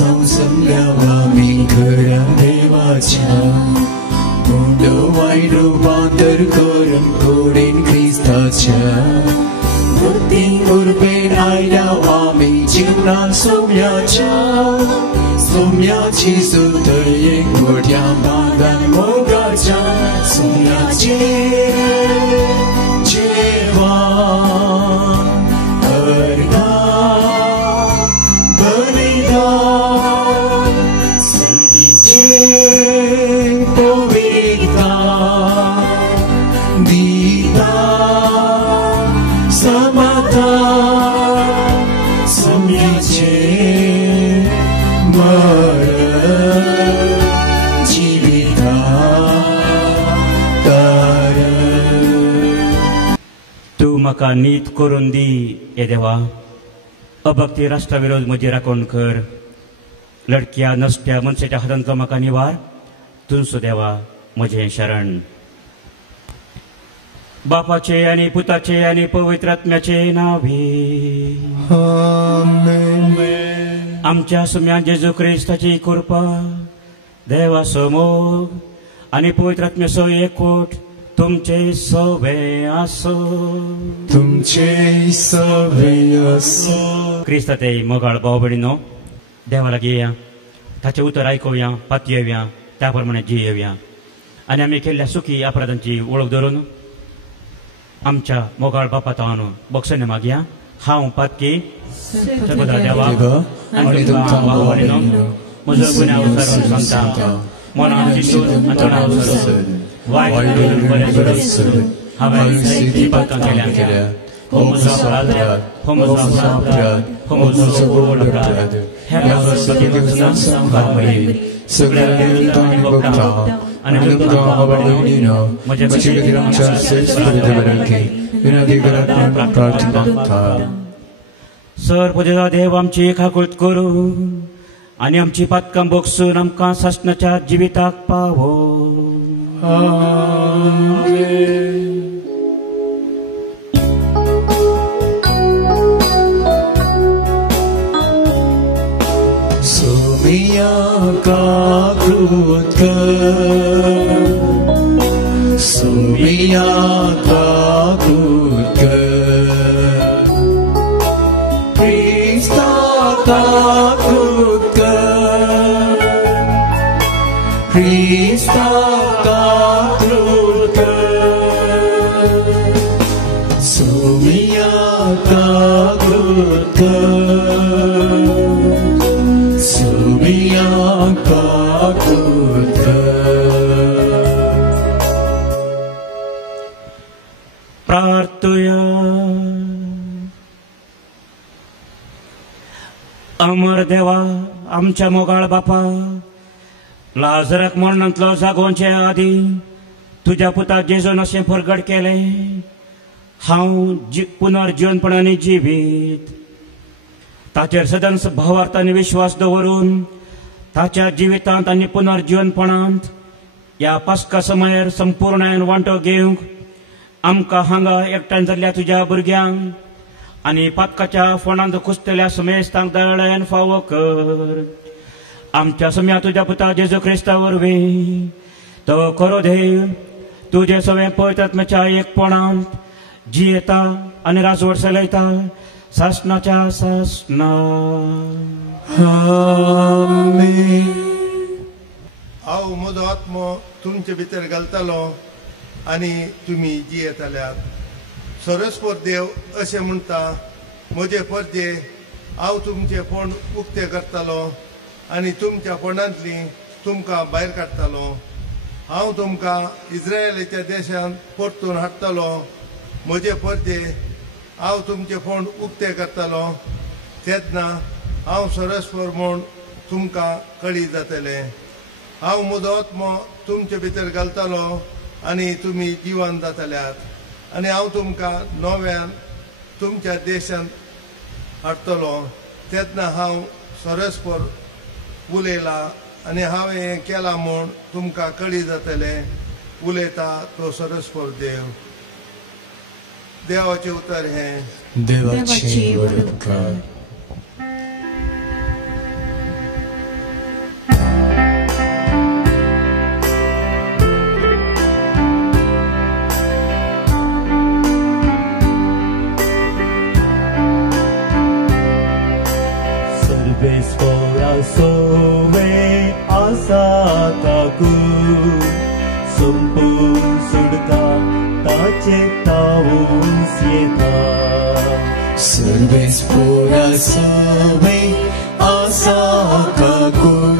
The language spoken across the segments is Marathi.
संसमल्यावा मी खऱ्या देवाच्या मुंड वाईट रूपांतर करून घोडीन ख्रिस्ताच्या वृत्ती उर्बेन आयल्या आमी जीवनान सोम्याची सुतये मोठ्या बांधान मोगाच्या सोम्याचे जेवण अर्धा बलिदान संगीचे पवित्रता दिता समता सोम्याचे तू म्हाका नीत करून दी हे देवा. अभक्ती राष्ट्रविरोध म्हजी राखण कर. लडक्या नसत्या मनशाच्या हातांतलो म्हाका निवार. तुमचो देवा म्हजें शरण. बापाचे आनी पुताचे आनी पवित्र आत्म्याचे नावे. आमच्या सुम्या जेजू क्रिस्ताची कृपा देवाचो मोग आनी पवित्र आत्म्याचो एकवट तुमचे सवे आसो. क्रिस्ता ते मोगाळ भाव भयणीनो, देवा लागीं येया, ताचें उतर आयकुया, पातयेवया, त्या प्रमाणे जियेवया आनी आमी केल्ल्या सुखी अपराधांची वळख धरून आमच्या मोगाळ बापातान बक्षणे मागया. हांव पातकी सगोदरा देवा आनी तुमकां भाव भयणीनो, म्हजो गुन्यांव सरून सांगता. मनान चिंतून आनी तोंडान सोडून वायट करून बरें करून हांवें जायतीं पातकां केल्यां. हो म्हजो अपराध, हो म्हजो अपराध, हो म्हजो गोड अपराध. हे म्हजो संवकार म्हळी सगळ्या देवतांनी भोगता आनी तुमकां भाव भयणीनो, म्हजे खातीर आमच्या विनंती करत प्रार्थना. सर्वदेवा देव आमची खाकुळट करून आनी आमची पातकां बोगसून आमकां सासणाच्या जिविताक पावो. सोमिया काकृत कर, सोमिया काकृत कर, क्रिस्ता काकृत कर, क्रिस्ता काकृत कर, सोमिया काकृत कर, सोमिया काकृत कर. प्रार्थया. अमर देवा आमच्या मोगाळ बापा, लाजराक मरणांतलो जागोवचे आदी तुज्या पुता जेजून अशें परगट केलें. हांव पुनर्जीवनपणांनी जिवीत ताचेर सदांच भावार्थ आनी विश्वास दवरून ताच्या जिवितांत आनी पुनर्जीवनपणांत ह्या पास्का समयार संपूर्णायन वांटो घेवंक आमकां हांगा एकठांय जाल्ल्या तुज्या भुरग्यांक आनी पातकाच्या फोंडांत कुसतल्या समेस्तांक दयाळायन फावो कर. आमच्या सम्या तुज्या पुता जेजू क्रिस्ता वरवीं तो खरो देव तुजे सगळे पवित्र आत्म्याच्या एकपणांत जियेता आनी राजवट चलयता सासणाच्या सासणा. हांव म्हजो आत्मो तुमचे भितर घालतलो आनी तुमी जियेतल्यात. सरस्वर देव अशें म्हणटा, म्हजे परजे हांव तुमचे फोंड उक्ते करतलो आनी तुमच्या फोंडांतली तुमकां भायर काडटलो. हांव तुमकां इस्रायेलाच्या देशांत परतून हाडटलो. म्हजे परजे हांव तुमचे फोंड उक्ते करतलो. तेन्ना हांव सरस्वर म्हूण तुमकां कळी जातले. हांव म्हजो आत्मो तुमचे भितर घालतलो आनी तुमी जिवन जातल्यात. आनी हांव तुमकां नव्यान तुमच्या देशांत हाडटलो. तेन्ना हांव सरस्वर उलयला आनी हांवें हें केलां म्हूण तुमकां कळी जातले. उलयता तो सरस्वर देव. देवाचें उतर हें. देवाची वडणूक कर. येता सर्वेस पोरासवे आसा काकूळ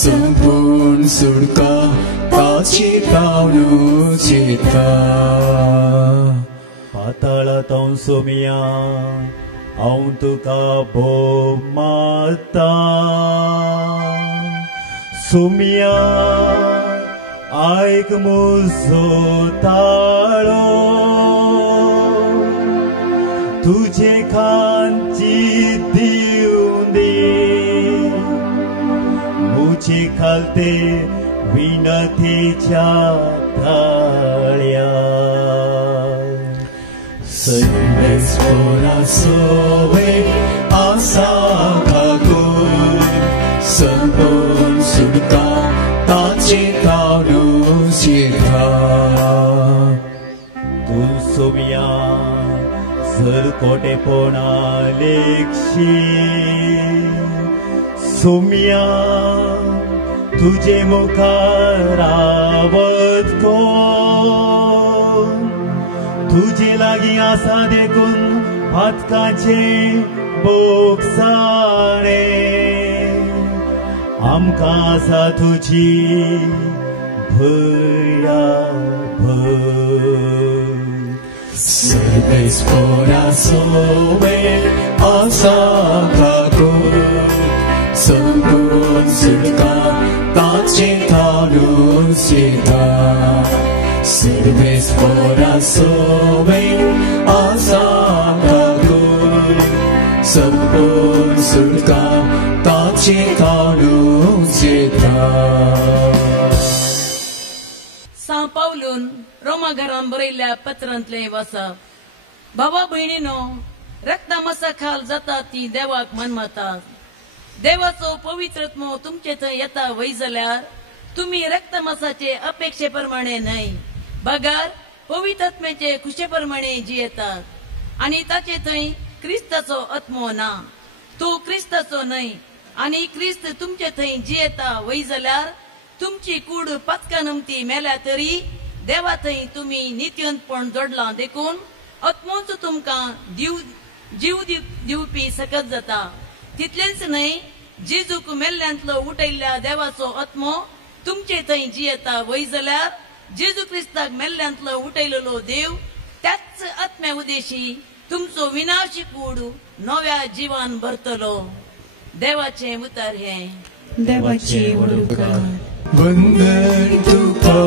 संपूर्ण सुटका ताची पावणूच येता पाताळांत सोमिया हांव तुका भोव मारता सोमिया आयक म्हजो ताळो तुजे खांची दिवं दे मुझे खालते विनतीच्या थाळ्या सर्वेस पोरासवे आसा काकूळ संपूर्ण सुटका ताची पावणूच येता तू सोमिया जर कोटेपणा लेखशी सोमिया तुझे मुखार रावत कोण तुझे लागीं आसा देखून फातकाचे बोगसाणे आमकां आसा तुजी भया भय सर्वेस पोरासवे आसा काकूळ संपूर्ण सुटका ताची पावणूच येता सर्वेस पोरासवे आसा काकूळ संपूर्ण सुटका ताची पावणूच येता सा पावलून रोमा घरान बरयल्ल्या पत्रांतले वाचप भावा भयणीनो रक्ता मसा खाल जाता ती देवाक मनमातात देवाचो पवित्रत्मो तुमचे थंय येता वय जाल्यार तुम्ही रक्तमासाचे अपेक्षे प्रमाणे न्हय बगार पवित्रात्म्याचे खुशे प्रमाणे जियेतात आणि ताचे थंय क्रिस्ताचो आत्मो ना तो क्रिस्ताचो न्हय आणि क्रिस्त तुमचे थंय जियेता वय जाल्यार तुमची कूड पचकानमती मेल्या तरी देवा थंय तुम्ही नित्यंतपण जोडला देखून आत्मोच तुमकां जीव दिवपी सकत जाता तितलेंच न्हय जेजूक मेल्ल्यांतलो उठयल्ल्या देवाचो आत्मो तुमचे थंय जियेता वय जाल्यार जेजू क्रिस्ताक मेल्ल्यांतलो उठयलेलो देव त्याच आत्म्या उदेशी तुमचो विनाशी कूड नव्या जिवान भरतलो देवाचे उतर हे देवाचे वडुकार वंदन तुका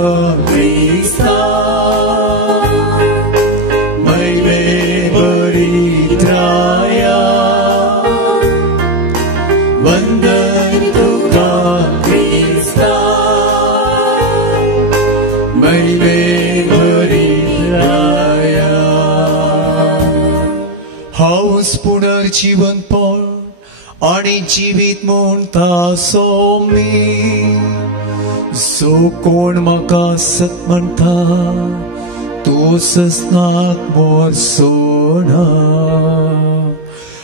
क्रिस्ता मैवे बरी त्राया वंदन तुका क्रिस्ता मैवे बरी त्राया हाऊस पुनर्जीवन पण आणि जीवित म्हणटा सोमी जो कोण म्हाका सत म्हणटा तो सस्नाक मोर सोना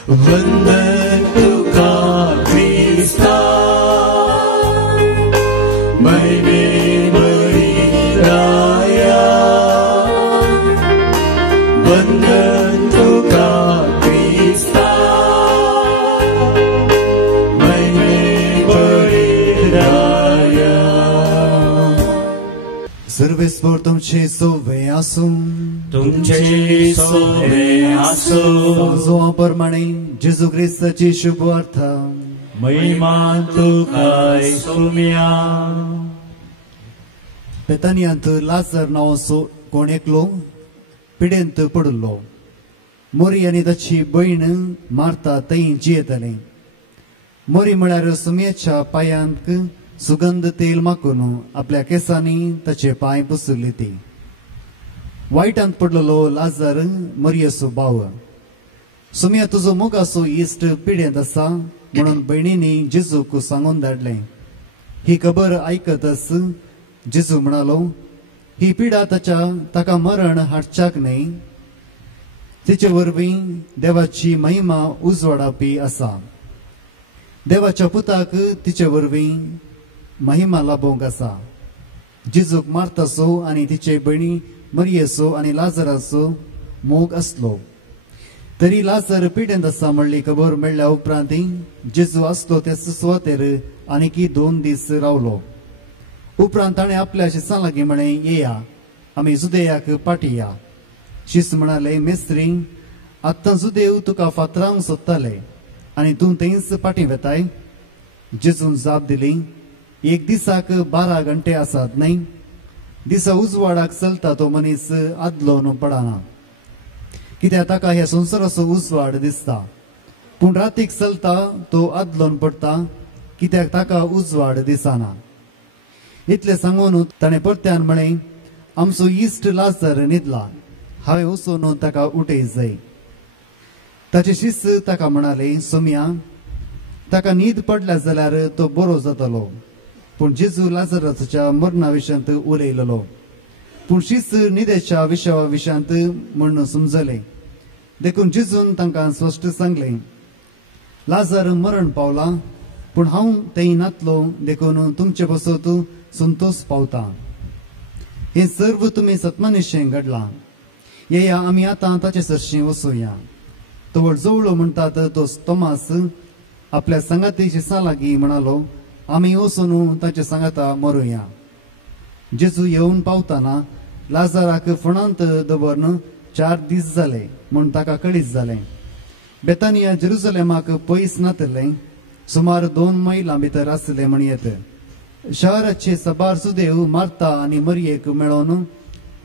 वंदन तुका क्रिस्ता मैवे बरी राया वंदन तुका क्रिस्ता सर्वेस्वर तुमचे सोवे आसूं तुमचे सोवे आसूं जो प्रमाणे जेजू ख्रिस्ताची शुभ अर्थ महिमा तुका सोम्या बेतानियांत लाजर नांवाचो कोण एकलो पिडेंत पडलो मोरी आनी ताची भयण मार्ता थंय जियेताले मोरी म्हळ्यार सुमयेच्या पांयांक सुगंध तेल माकून आपल्या केसांनी ताचे पांय पुसुल्ले ती वायटांत पडलेलो लाजर मरियेचो भाव सुमया तुजो मोगाचो इश्ट पिडेंत आसा म्हणून भयणींनी जेजूक सांगून धाडलें ही खबर आयकतच जेजू म्हणालो ही पिडा ताका मरण हाडच्याक न्हय तिचे वरवीं देवाची महिमा उजवाडपी आसा देवाच्या पुताक तिचे वरवीं महिमा लाभोवंक आसा जेजूक मार्ताचो आनी तिचे भयणी मरियेचो आनी लाजराचो मोग असलो. तरी लाजर पिड्यांत आसा म्हणली खबर मेळ्ळ्या उपरांत जेजू आसलो ते सुवातेर आनीक 2 दीस रावलो. उपरांत ताणें आपल्या शिसां लागीं म्हळें, येया आमी जुदेयाक पाटया. शिस म्हणाले, मेस्त्री, आतां जुदेव तुका फातरावंक सोदताले आनी तूं थंयच पाटी वेताय? जेजून जाप दिली, 1 दिसाक 12 घंटे आसात न्हय? दिसा उजवाडाक चलता तो मनीस आदलो न्हू पडना, कित्याक ताका ह्या संवसाराचो उजवाड दिसता. पूण रातीक चलता तो आदलोन पडटा, कित्याक ताका उजवाड दिसना. इतले सांगून ताणें परत्यान म्हळें, आमचो इश्ट लाजर न्हिदला, हांवें वचून ताका उठय जाय. ताचे शिस ताका म्हणाले, सोम्या, ताका न्हीद पडल्या जाल्यार तो बरो जातलो. पूण जेजू लाजराच्या मरणा विशयांत उलयलो. पूण शिस न्हिदेच्या विशयांत म्हण समजले. देखून जेजून तांकां स्पश्ट सांगलें, लाजर मरण पावला, पूण हांव थंय नातलो देखून तुमचे बसत संतोष पावता. हे सर्व तुमी सत्मनिश्चय घडलां. येया आमी आतां ताचे सरशी वचुया. तवळ जवळो म्हणटात तो तोमास आपल्या सांगाती शिसां लागीं म्हणालो, आमी वचून ताचे सांगाता मरुया. जेजू येवन पावतना लाजराक फणांत दवरन 4 दीस जाले म्हूण ताका कळीत जालें. बेतानिया जेरुसलेमाक पयस नातलें, सुमार 2 मैलां भितर आसलें म्हण येत. शहराचे सबार सुदेव मार्ता आनी मरियेक मेळोवन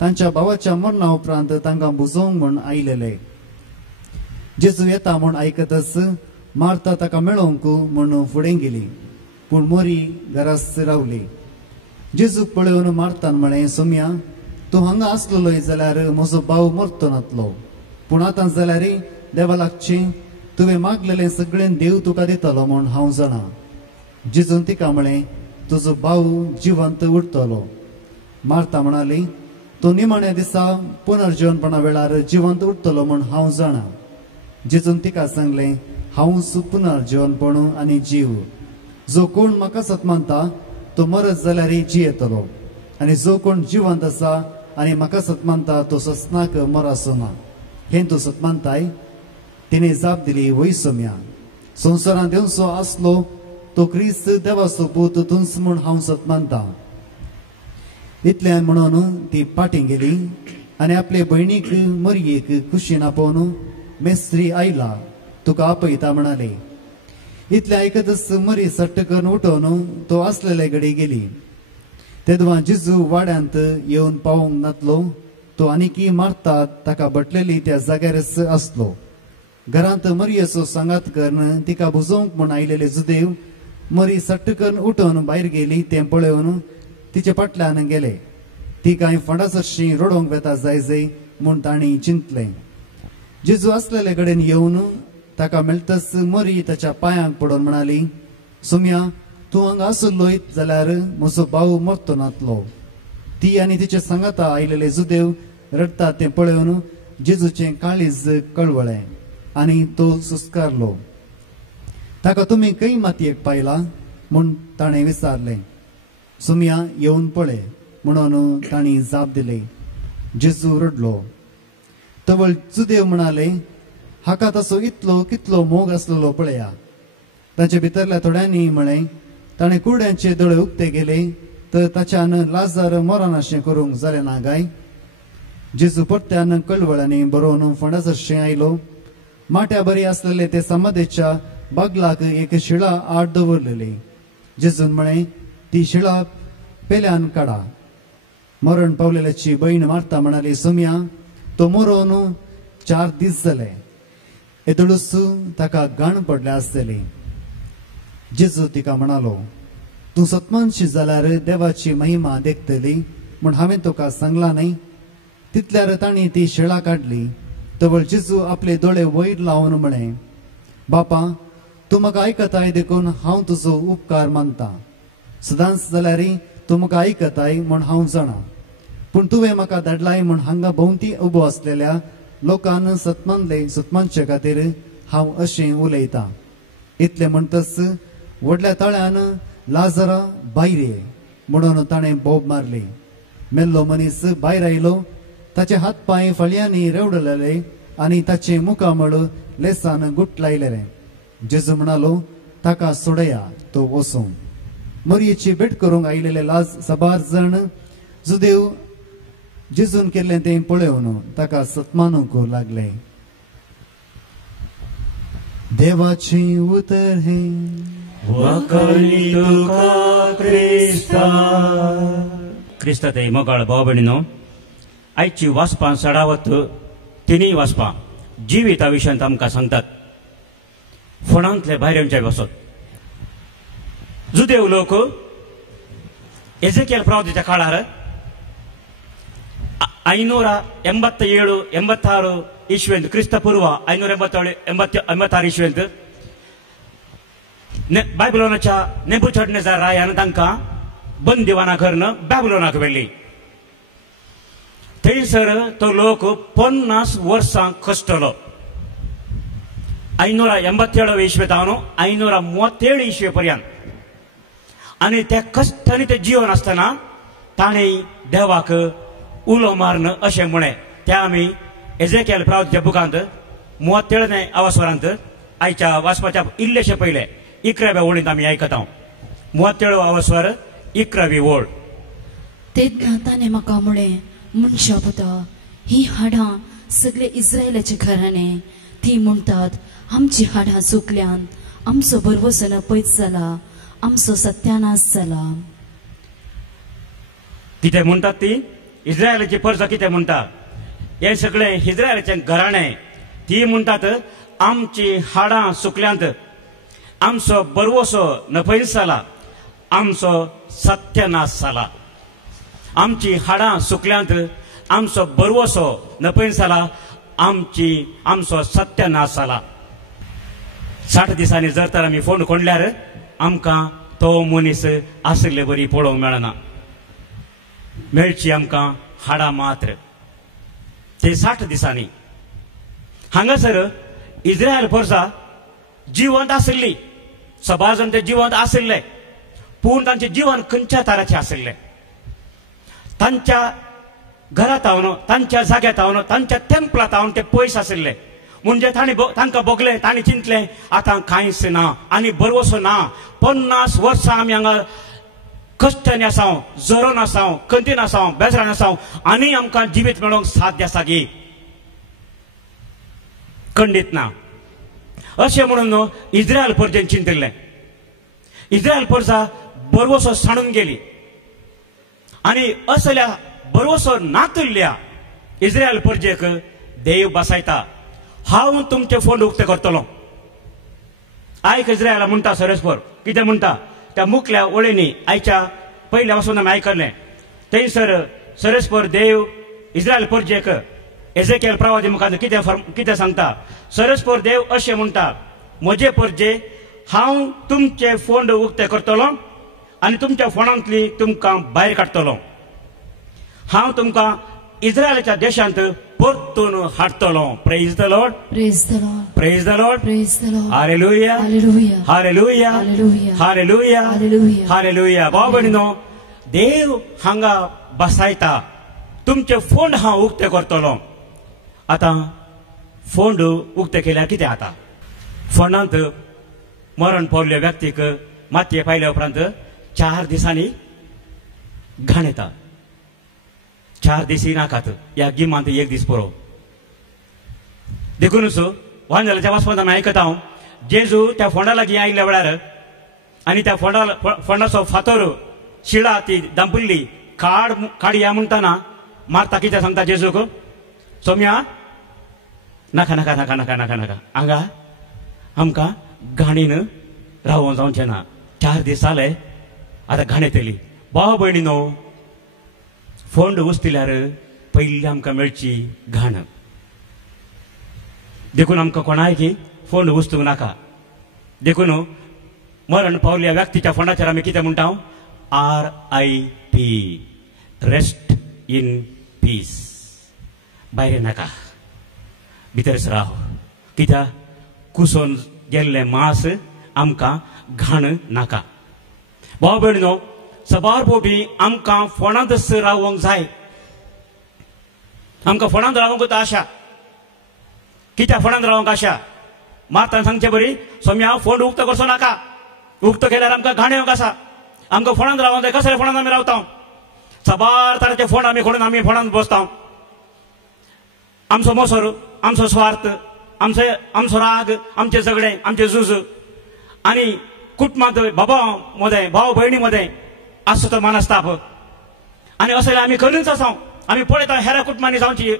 तांच्या भावाच्या मरणा उपरांत तांकां बुजोवंक म्हूण आयलेले. जेजू येता म्हूण आयकतच मार्ता ताका मेळोवंक म्हूण फुडें गेली, पूण मोरी घरास रावली. जेजूक पळोवन मार्तान म्हळें, सोम्या, तूं हांगा आसलोय जाल्यार म्हजो भाव मरतो नातलो. पूण आतां जाल्यार देवा लागचें, तुवें मागलेलें सगळें देव तुका दितलो म्हूण हांव जाणा. जेजून तिका म्हळें, तुजो भाव जिवंत उरतलो. मार्ता म्हणाली, तो निमाण्या दिसा पुनर्जीवनपणा वेळार जिवंत उरतलो म्हूण हांव जाणा. जेजून तिका सांगलें, हांवूच पुनर्जीवनपण आनी जीव. जो कोण म्हाका सतमानता तो मरत जाल्यार जियेतलो, आनी जो कोण जिवंत आसा आनी म्हाका सतमानता तो ससनाक मरासो ना. हें तूं सतमानताय? तिणें जाप दिली, वय सोम्या, संवसारांत येवचो आसलो तो क्रिस्त देवाचो पूत तूंच म्हूण हांव सतमानता. इतलें म्हणून ती पाटी गेली आनी आपले भयणीक मरियेक खुशीन आपोवन, मेस्त्री आयला, तुका आपयता म्हणाले. इतलें आयकतच मरी सट्ट करून उठोवन तो आसलेले घडी गेली. तेदवा जेजू वाड्यांत येवन पावूंक नातलो. तो आनीकी मारता ताका बटलेली त्या जाग्यारच आसलो. घरांत मरियेचो सांगात करून तिका बुजोवंक म्हूण आयलेले जुदेव मरी सट्ट करून उठोवन भायर गेली. तें पळोवन तिचे फाटल्यान गेले. ती कांय फंडासरशी रडोवंक वेता जाय म्हूण तांणी चिंतलें. जेजू आसलेले कडेन येवन ताका मेळटच मरी ताच्या पांयांक पडोवन म्हणाली, सोम्या, तूं हांगा आसलोय जाल्यार म्हजो भाव मरतो नातलो. ती आनी तिचे सांगाता आयलेले जुदेव रडतात तें पळोवन जेजूचें काळीज कळवळें आनी तो सुस्कारलो. ताका तुमी खंय मातयेक पायला म्हूण ताणें विचारलें. सोम्या, येवन पळय म्हणून तांणी जाप दिली. जेजू रडलो. तवळ जुदेव म्हणाले, हाका ताचो इतलो कितलो मोग आसलेलो पळया. ताचे भितरल्या थोड्यांनी म्हळें, ताणें कुड्यांचे दोळे उक्ते गेले तर ताच्यान लाजर मरनाशें करूंक जालें ना गाय. जेजू परत्यान कळवळांनी बरोवन फंडासरशें आयलो. माट्या बरी आसलेले ते समाधीच्या बागलाक एक शिळा आड दवरलेली. जेजून म्हळें, ती शिळा पेल्यान काडा. मरण पावलेल्याची बहीण मार्ता म्हणाली, सोम्या, तो मरोवन 4 दीस जाले. येदळूच ताका गाण पडले आसतली. जेजू तिका म्हणालो, तूं सतमानशी जाल्यार देवाची महिमा देखतली म्हूण हांवें तुका सांगला न्हय. तितल्यार तांणी ती शिळा काडली. तवळ जेजू आपले दोळे वयर लावन म्हळें, बापा, तूं म्हाका आयकताय देखून हांव तुजो उपकार मानता. सदांच जाल्यार तूं म्हाका आयकताय म्हूण हांव जाणा. पूण तुवें म्हाका धाडलाय म्हूण हांगा भोंवती उबो आसलेल्या लोकांन सतमानचे खातीर हांव अशें उलयतां. इतलें म्हणटच व्हडल्या ताळ्यान लाजरा भायर ये म्हणून ताणें बोब मारली. मेल्लो मनीस भायर आयलो. ताचे हात पाय फळयांनी रेवडलेले आनी ताचे मुखामळ लेसान गुट लायलेले. जेजू म्हणालो, ताका सोडया, तो वचूं. मोरयेची भेट करूंक आयिल्ले लाज साबार जण जुदेव जेजून केल्लें तें पळोवन ताका सत्मानूंक लागले. देवाची उतर हे वखली तुका क्रिस्ता. क्रिस्ता ते मोगाळ भाव भयणीनो, आयची वाचपां चडावत तिनूय वाचपां जिविता विशयांत आमकां सांगतात. फोंडांतले भायऱ्यांच्या वसत जुदेव लोक एजेकियल प्रवादीच्या काळार 587-86 इस्वेंत क्रिस्तपूर्व 587-86 इस्वेंत बायबिलोनाच्या नेबुचडनेझार रायान तांकां बंदिवाना करून बॅबिलोनाक व्हेल्ली. थंयसर तो लोक 50 वर्सां कश्टलो. 587 इस्वेतावन 537 इस्वे पर्यंत. आनी त्या कश्टांनी ते जिवन आसतना ताणें देवाक उलो मारन अशें म्हणे. ते आमी एजेकियल प्रवादीच्या बुकांत 37 अवस्वरांत आयच्या वाचपाच्या इल्लेशे पयले 11व्या ओळींत आमी आयकता. 37 अवस्वर 11वी ओळ. तेन्ना ताणें म्हाका म्हळें, मनशा पुता, ही हाडां सगळे इस्रायलाचे घराणे. ती म्हणटात, आमची हाडां सुकल्यान, आमचो बरवसन पयस जाला, आमचो सत्यानाश जाला. कितें म्हणटात ती? इस्रायलाची परजा कितें म्हणटा? हे सगळे इस्रायलाचे घराणे ती म्हणटात, आमची हाडां सुकल्यांत, आमचो बरवसो नपयस जाला, आमचो सत्यानाश जाला. आमची हाडां सुकल्यांत, आमचो बरवसो नपयस जाला, आमचो सत्यानाश जाला. 60 दिसांनी जर तर आमी फोंड कोंडल्यार आमकां तो मनीस आसले बरी पळोवंक मेळना. मेळची आमकां हाडां मात्र. ते 60 दिसांनी हांगासर इस्रायल परजा जिवंत आसली. सभा जाण ते जिवंत आसले, पूण तांचे जीवन खंयच्या तराचे आसले. तांच्या घरांत हावन, तांच्या जाग्यात हावन, तांच्या टेंपलांत हावन ते पयस आसले. म्हणजे तांकां बगले, तांणी चिंतले, आतां कांयच ना आनी बरवसो ना. 50 वर्सां आमी हांगा कश्टांनी आसाव, जोरोन आसाव, खंतीन आसाव, बेजारान आसाव, आनी आमकां जिवीत मेळोवंक साध्य आसा गी? खंडीत ना. अशें म्हणून इस्रायल परजेन चिंतिल्लें. इस्रायल परजा बरवसो साणून गेली आनी असल्या बरवसो नातुल्ल्या इस्रायल परजेक देव बसयता, हांव तुमचे फोंड उक्ते करतलो. आयक इस्रायला म्हणटा सरस्पर कितें म्हणटा त्या मुखल्या ओळींनी आयच्या पयल्या वचून आमी आयकल्लें. थंयसर सरस्पर देव इस्रायल परजेक एजेकियल प्रवादी मुखार कितें सांगता? सरस्पर देव अशें म्हणटा, म्हजे परजे, हांव तुमचे फोंड उक्ते करतलो आनी तुमच्या फोंडांतली तुमकां भायर काडटलो. हांव तुमकां इस्रायलाच्या देशांत परतून हाडटलो. Praise the Lord, praise the Lord, praise the Lord, praise the Lord. Hallelujah, hallelujah, hallelujah, hallelujah, hallelujah, hallelujah. Hallelujah. भाव भयणीनो, देव हांगा बसयता, तुमचे फोंड हांव उक्ते करतलो. आतां फोंड उक्ते केल्यार कितें जाता? फोंडांत मरण पावल्ल्या व्यक्तीक मातये पायल्या उपरांत 4 दिसांनी घाण येता. 4 दीस नाकात. ह्या गिमांत 1 दीस पुरो. देखूनच वांजलाच्या वाचपांत आमी आयकता, जेजू त्या फोंडा लागीं आयिल्ल्या वेळार आनी त्या फोंडाचो फातर शिळा ती दांपुल्ली काडया म्हणटाना मारता कितें सांगता जेजूक? सोम्या, नाका नाका नाका नाका नाका नाका, हांगा आमकां घाणीन रावों जावचें ना. 4 दीस जाले, आतां घाण येतली. भाव भयणीनो, फोंड उस्तिल्यार पयली आमकां मेळची घाण. देखून आमकां कोणायक फोंड उस्तूंक नाका. देखून मरण पावल्या व्यक्तीच्या फोंडाचेर आमी कितें म्हणटा? RIP, rest in peace. भायर नाका, भितरच राव. कित्याक कुसोन गेल्लें मांस आमकां घाण नाका. भाव भयणीनो, सबार पोटी आमकां फोंडांतच रावोंक जाय. आमकां फोंडांत रावंक आशा कित्याक फोंडांत रावंक आशा मारतान सांगचे बरी सोम्या फोंड उक्तो करचो नाका उक्तो केल्यार आमकां घाण येवंक आसा आमकां फोंडांत रावंक जाय कसले फोंडांत आमी रावता सबार तरांचे फोंड आमी खोडून आमी फोंडांत बसता आमचो मोसोर आमचो स्वार्थ आमचो राग आमचे झगडे आमचे झूज आनी कुटुंबांत भाव भयणी मध्ये आसता तो मानस्ताप आनी असले आमी करूनच आसा आमी पळयता हेर कुटुंबांनी जावची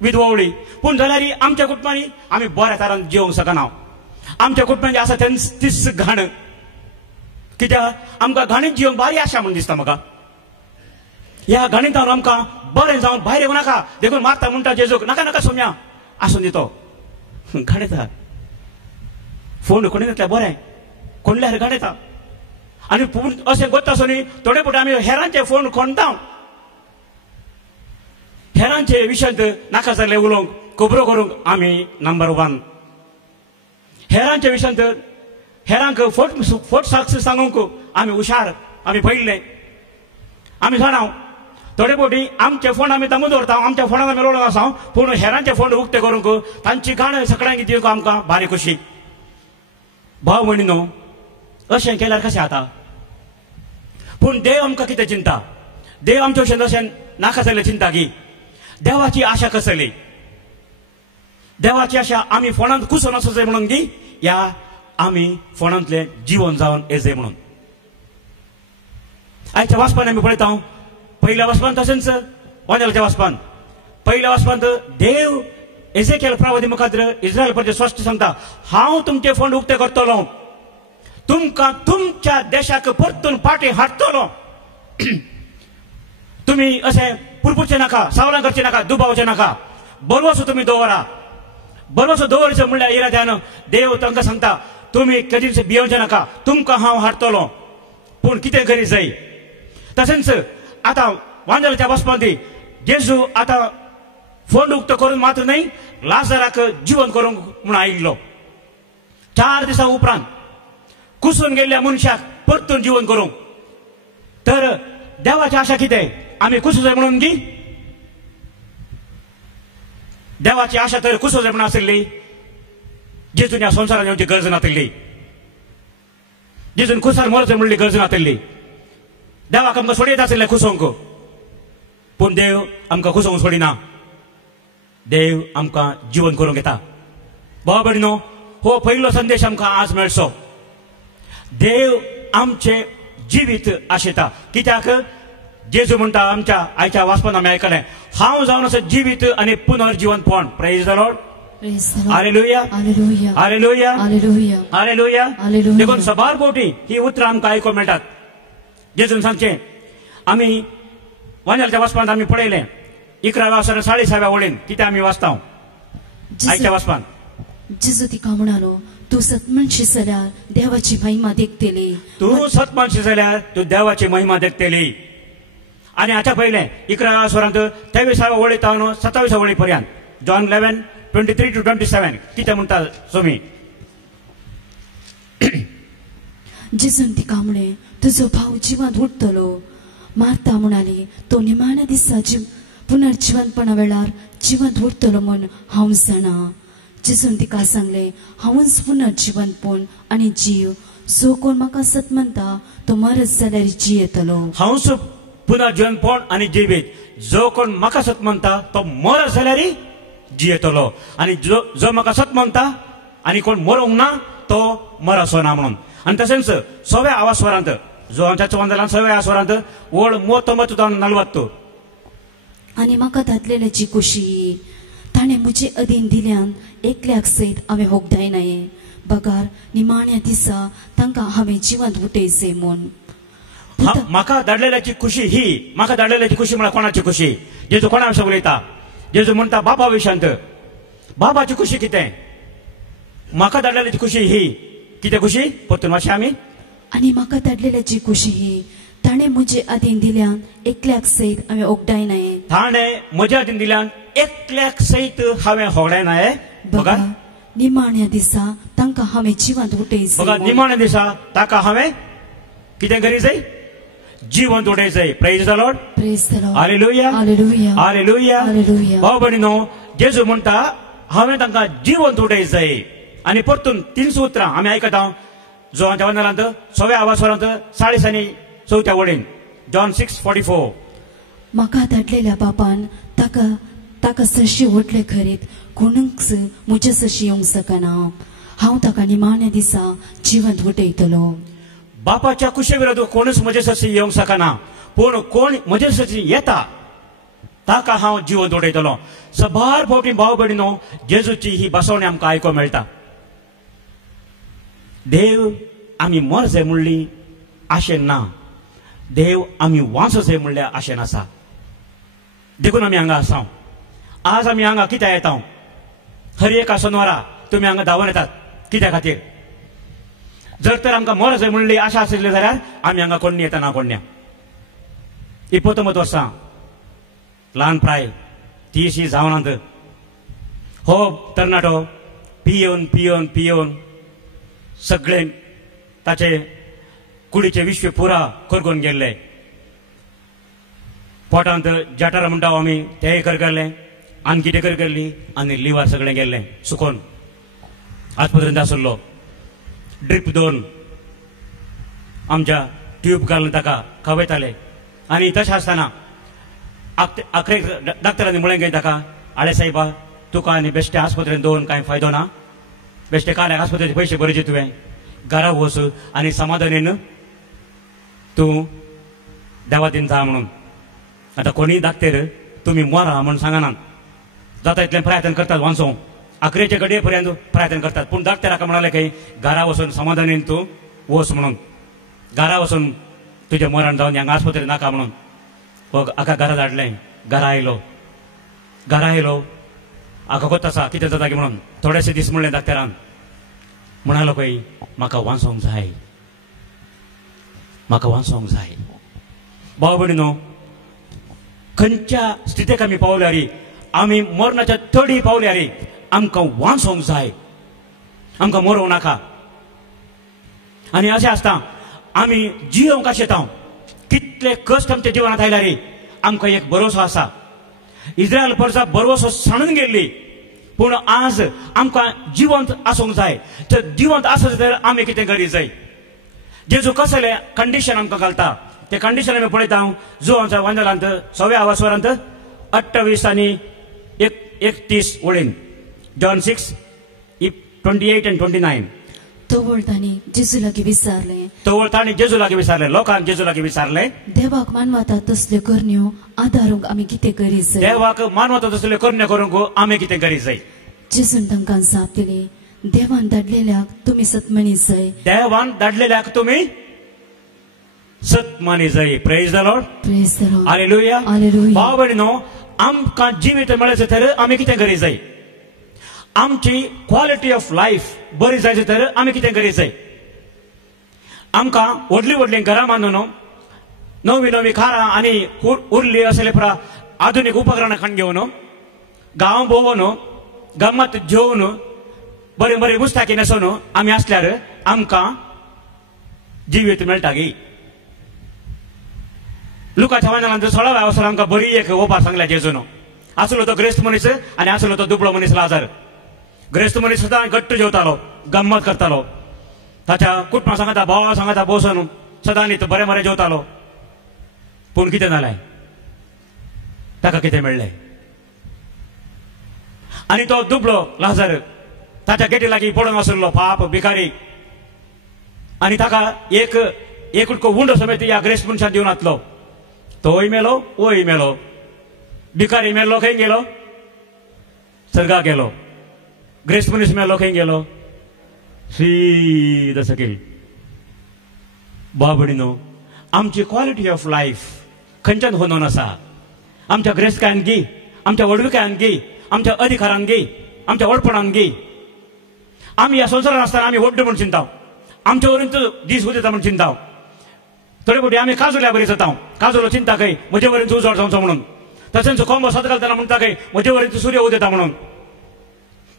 विधवळी पूण जाल्यार आमच्या कुटुंबांनी आमी बऱ्या तरान जिवंक शकना आमच्या कुटुंबांत आसा तीच घाण कित्याक आमकां घाणीत जिवंक भारी आशा म्हूण दिसता म्हाका ह्या घाणींतान आमकां बरें जावन भायर येवं नाका देखून मारता म्हणटा जेजूक नाका नाका सोम्या आसूं दितो घाण येता फोंड कोणी घेतल्या बरें कोणल्यार घाण येता आनी अशें गोत्ता आसूं न्ही थोडे फावटी आमी हेरांचे फोंड खणटा हेरांचे विशयांत नाका जाल्ले उलोवंक खबरो करूंक आमी नंबर 1 हेरांच्या विशयांत हेरांक फोट साक्ष सांगूंक आमी हुशार आमी पळयल्ले आमी जाणाव थोडे फावटी आमचे फोंड आमी तांबू दवरता आमच्या फोंडान आमी रोडून आसा पूण हेरांचे फोंड उक्ते करूंक तांची घाण सगळ्यांक दिवंक आमकां भारी खुशी भाव भयणीनो अशें केल्यार कशें जाता पूण देव आमकां कितें चिंता देव आमचे भशेन अशें नाका जाल्लें चिंता की देवाची आशा कसली देवाची आशा आमी फोंडांत कुसोन आसूं जाय म्हणून की या आमी फोंडांतले जीवन जावन येजय म्हणून आयच्या वाचपान आमी पळयता पहिल्या वाचपान तशेंच वंजलाच्या वाचपान पहिल्या वाचपान देव एजेकियल प्रवादी मुखार इस्रायल प्रजे स्पश्ट सांगता हांव तुमचे फोंड उक्ते करतलो तुमकां तुमच्या देशाक परतून फाटीं हाडटलो तुमी अशें पुरपुरचे नाका सावरां करचे नाका दुबावचे नाका बरवसो तुमी दवरा बरवसो दवरचो म्हणल्यार इराद्यान देव तांकां सांगता तुमी कधीच भियेवचे नाका तुमकां हांव हाडटलो पूण कितें करी जाय तशेंच आतां वांजलाच्या वचपांत जेजू आतां फोंड उक्तो करून मात्र न्हय लाजराक जिवन करूंक म्हूण आयिल्लो 4 दिसां उपरांत कुसून गेल्ल्या मनशाक परतून जिवन करूंक तर देवाची आशा कितें आमी कुसो जाय म्हणून की देवाची आशा तर कुसो जाय म्हणून आशिल्ली जेजून ह्या संवसारान येवची गरज नाशिल्ली जेजून कुसार मरचें म्हणली गरज नाशिल्ली देवाक आमकां सोडयत आशिल्लें कुसोवंक पूण देव आमकां कुसोवंक सोडिना देव आमकां जिवन करूंक येता भाव भयणीनो हो पयलो संदेश आमकां आज मेळचो देव आमचे जिवीत आशेता कित्याक जेजू म्हणटा आमच्या आयच्या वाचपान आमी आयकलें हांव जावन असो जिवीत आनी पुनर्जीवनपण praise the Lord hallelujah hallelujah hallelujah hallelujah hallelujah hallelujah देखून सबार फावटी ही उतरां आमकां आयकूंक मेळटात जेजून सांगचें आमी वांजलाच्या वाचपांत आमी पळयलें 11व्या वर्सार 6:30 वळीन कितें आमी वाचता आयच्या वाचपान जेजू तिका म्हणालो तू सत्मनशी जाल्यार देवाची महिमा देखतली तू सत्मनशी जाल्यार तू देवाची महिमा देखतली आनी हाच्या पयलें 11व्या वर्सांत 23व्या वळींतावन 27व्या वळी पर्यंत जॉन 11:23 to 27 कितें म्हणटा सोमी जेजून तिका म्हणे तुजो भाव जिवांत उरतलो मार्ता म्हणाली तो निमाण्या दिसा पुनर्जीवनपणा वेळार जिवंत उरतलो म्हूण हांव जाणा जेजून तिका सांगले हांवूच पुनर्जीवनपण आनी जीव जो कोण म्हाका सत म्हणटा तो मरत जाल्यार जियेतलो हांवूच पुनर्जीवनपण आनी जिवीत जो कोण म्हाका सत म्हणटा तो मरत जाल्यार जियेतलो आनी जो म्हाका सत म्हणटा आनी कोण मरूंक ना तो मरसो ना म्हणून आनी तशेंच 6व्या आवास्वरांत जो आमच्या वंदलांत 6व्या आवास्वरांत वळ 39:40 आनी म्हाका दादलेल्याची खुशी ताणें म्हजे अधीन दिल्यान एकल्याक सयत हांवें होगदायनाये बगार निमाण्या दिसा तांकां हांवें जिवंत उठयचे म्हूण म्हाका धाडलेल्याची खुशी ही म्हाका धाडलेल्याची खुशी म्हळ्यार कोणाची खुशी जेजू कोणा विशीं उलयता जेजू म्हणटा बाबा विशांत बाबाची खुशी कितें म्हाका धाडलेल्याची खुशी ही कितें खुशी परतून मातशें आमी आनी म्हाका धाडलेल्याची खुशी ही ताणें म्हजे अधीन दिल्यान एकल्याक सयत हांवें होगदायनाये ताणें म्हज्या अधीन दिल्यान एकल्याक सयत हांवें होगडायनाये बघा निमाण्या दिसा तांकां हांवें जिवंत उठयचे बघा निमाण्या दिसा ताका हांवें कितें करी जाय जिवंत उडायचंय. Praise the Lord. Praise the Lord. Hallelujah. Hallelujah. Hallelujah. Hallelujah. भाऊ भयणीनो, जेजू म्हणता हांवें तांकां जिवंत उडयचंय. आनी परतून 3 सुत्रां आमी आयकता जोहाच्या वंदनांत 6व्या वासरांत 4:30 वडीन. जॉन 6:44. म्हाका धाडलेल्या बापान ताका सशी ओटले खरीत कोणूच म्हजे सशी येवंक सकना. हांव ताका निमाण्या दिसा जिवंत उठयतलो. बापाच्या कुशे विरोध कोणूच म्हजे सशी येवंक सकना, पूण कोण म्हजे सशी येता ताका हांव जिवंत उडयतलो. सबार फावटी भाव भयणीनो, जेजूची ही बसवणी आमकां आयको मेळटा. देव आमी मर जाय म्हणली आशेन ना, देव आमी वांचो जाय म्हणल्या आशेन आसा. देखून आमी हांगा आसा. आज आमी हांगा कित्याक येता? हर एका शेनवारा तुमी हांगा धांवन येतात. कित्या खातीर? जर तर आमकां मर जाय म्हणली आशा आसली जाल्यार आमी हांगा कोणी येता ना कोण्या. 29 वर्सां ल्हान प्राय 30 जावनांत हो तरणाटो पियोन पियोन पियोन सगळे ताचे कुडीचे विश्व पुरा करगून गेल्ले. पोटांत जठार म्हणटा आमी तेय करगल्ले, आनी कितें करगल्ली, आनी लिवर सगळें गेल्लें सुकोन. आज पर्यंत आसलो ड्रीप 2 आमच्या ट्यूब घालून ताका खावयताले. आनी तशें आसतना आखरेक डाक्टरांनी म्हळें गे ताका, आळे सायबा तुका आनी बेश्टे आस्पत्रेन दवरून कांय फायदो ना. बेश्टे काल्याक आस्पत्रेचे पयशे भरचे तुवें. घरा वच आनी समाधानीन तूं देवातीन जा म्हणून. आतां कोणीय धाकटेर तुमी मरा म्हणून सांगनात. जाता इतलें प्रयत्न करतात वाचोवंक, आखरेचे घडये पर्यंत प्रयत्न करतात. पूण धाकटेराका म्हणाले की घरा वचून समाधानीन तूं वच म्हणून. घरा वचून तुजें मरण जावन हांगा आस्पत्रेन नाका म्हणून. हो आका घरा धाडलें. घरा आयलो आका कोत आसा कितें जाता की म्हणून. थोडेशे दीस म्हणलें धाकटेरान. म्हणालो खंय म्हाका वाचोंक जाय, म्हाका वाचोंक जाय. भाव भयणीनो, खंयच्या स्थितीक आमी पावल्यार, आमी मरणाच्या तडी पावल्यार आमकां वाचोंक जाय, आमकां मरोवंक नाका. आनी अशें आसता आमी जियोंक आशेता. कितले कश्ट आमच्या जिवनांत आयल्यार आमकां एक भरोसो आसा. इस्रायल परसा भरवसो साणून गेल्ली, पूण आज आमकां जिवंत आसूंक जाय. तर जिवंत आसत तर आमी कितें करी जाय. जेजू कसले कंडिशन आमकां घालता ते कंडिशन आमी पळयता. जो आमच्या वंदनांत 6व्या वासरांत 28 आनी 31 वडीन. John 6:28 and 29. तोवळ तांणी जेजू लागीं विचारलें. लोकांक जेजू लागीं विचारलें, देवाक मानवता तसल्यो करण्यो आदारूंक आमी कितें करी जाय. देवाक मानवता तसल्यो करण्यो करूंक आमी कितें करी जाय. जेजून तांकां जाप दिली, देवान धाडलेल्याक तुमी सत मनी जाय. देवान धाडलेल्याक तुमी सत मानी जाय. Praise the Lord. Praise the Lord. Hallelujah. Hallelujah. भाव भयणीनो, आमकां जिवीत मेळचें तर आमी कितें करी जाय. आमची क्वालिटी ऑफ लायफ बरी जायची तर आमी कितें करी जाय. आमकां व्हडलीं व्हडलीं घरां बांदून नवी नवी खारां आनी उरली असले पुरा आधुनीक उपकरणां खाण घेवन गांव भोंवून गम्मत जेवन बरी बरी मुस्ताकी न्हेसोवन आमी आसल्यार आमकां जिवीत मेळटा गी. लुकाच्या वंदनांत 16व्या वर्सार आमकां बरी एक ओपार सांगल्या जेजून. आसलो तो ग्रेस्त मनीस आनी आसलो तो दुबळो मनीस लाजार. ग्रेस्त मनीस सुद्दां घट्ट जेवतालो, गम्मत करतालो. ताच्या कुटुंबा सांगता, भावा सांगता बसून सदां न्ही तो बरें बरें जेवतालो. पूण कितें जालें, ताका कितें मेळ्ळें. आनी तो दुबळो लाजार ताच्या गेटी लागीं पडून आसलो पाप भिकारी. आनी ताका एक उडको उंडो समेत ह्या ग्रेस्त मनशान दिवन वतलो. तोय मेलो, ओय मेलो. भिकारी मेलो, खंय गेलो, सर्गा गेलो. ग्रेस्त मनीस मेलो, खंय गेलो, सीदा सकयल. भाव भयणीनो, आमची क्वालिटी ऑफ लायफ खंयच्यान होनोन आसा. आमच्या ग्रेस्तकायान गी, आमच्या वडविकायान गी, आमच्या अधिकारान गी, आमच्या वडपणान गी. आमी ह्या संवसारान आसतना आमी वड्ड म्हूण चिंताव, आमच्या वरींच दीस उदेता म्हूण चिंताव. थोडे फावटी आमी काजुल्या बरी जाता. काजुलो चिंता खंय म्हजे वरींच उजवाड जावचो म्हणून. तशेंच कोंबो सत घालतना म्हणटा खंय म्हजे वरींच सूर्य उदेता म्हणून.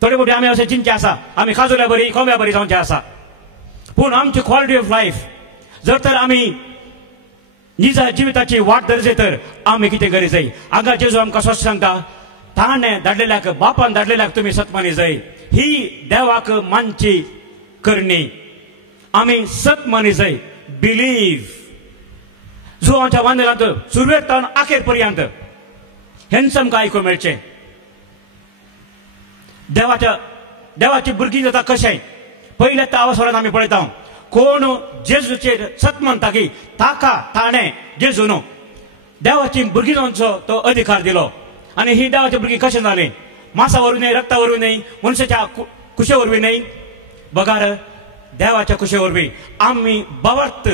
थोडे फावटी आमी अशें चिंतचे आसा आमी काजुल्या बरी कोंब्या बरी जावचे आसा. पूण आमची क्वालिटी ऑफ लायफ जर तर आमी निजा जिविताची वाट धरचे तर आम्ही किती गरज जाई हांगा जेजू आमकां स्वस्त सांगता ताणें धाडलेल्याक बापान धाडलेल्याक तुम्ही सत मानी जाय ही देवाक मानची करणी आम्ही सत मानी जाय बिलीव जो आमच्या वांदलांत सुरवेर आखेर पर्यंत हेंच आमकां आयकूंक मेळचें देवाची भुरगीं जाता कशें पयले आवासवरान आमी पळयता कोण जेजूचेर सत म्हणटा की ताका ताणें जेजून देवाची भुरगीं जावचो तो अधिकार दिलो आनी ही देवाची भुरगीं कशें जालीं मांसा वरवीं न्हय रक्ता वरवीं न्हय मनशाच्या कुशे वरवीं न्हय बगार देवाच्या कुशे वरवीं आमी बावर्त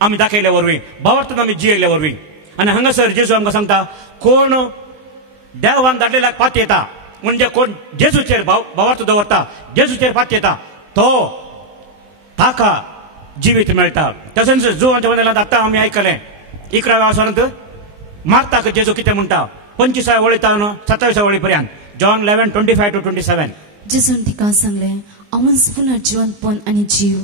आमी दाखयले वरवीं बावर्तन आमी जियेले वरवीं आनी हांगासर जेजू आमकां सांगता कोण देवान धाडलेल्याक पात येता म्हणजे कोण जेजूचेर बावर्त दवरता जेजूचेर पात येता तो ताका जिवीत मेळटा तशेंच जो आमच्या वंदनांत आतां आमी आयकलें 11व्या वासनांत मार्ताक जेजू कितें म्हणटा 25व्या वळींतल्यान 27व्या वळी पर्यंत जॉन 11:25-27 जेजून तिका सांगलें हांव पुनर्जिवंतपण आनी जीव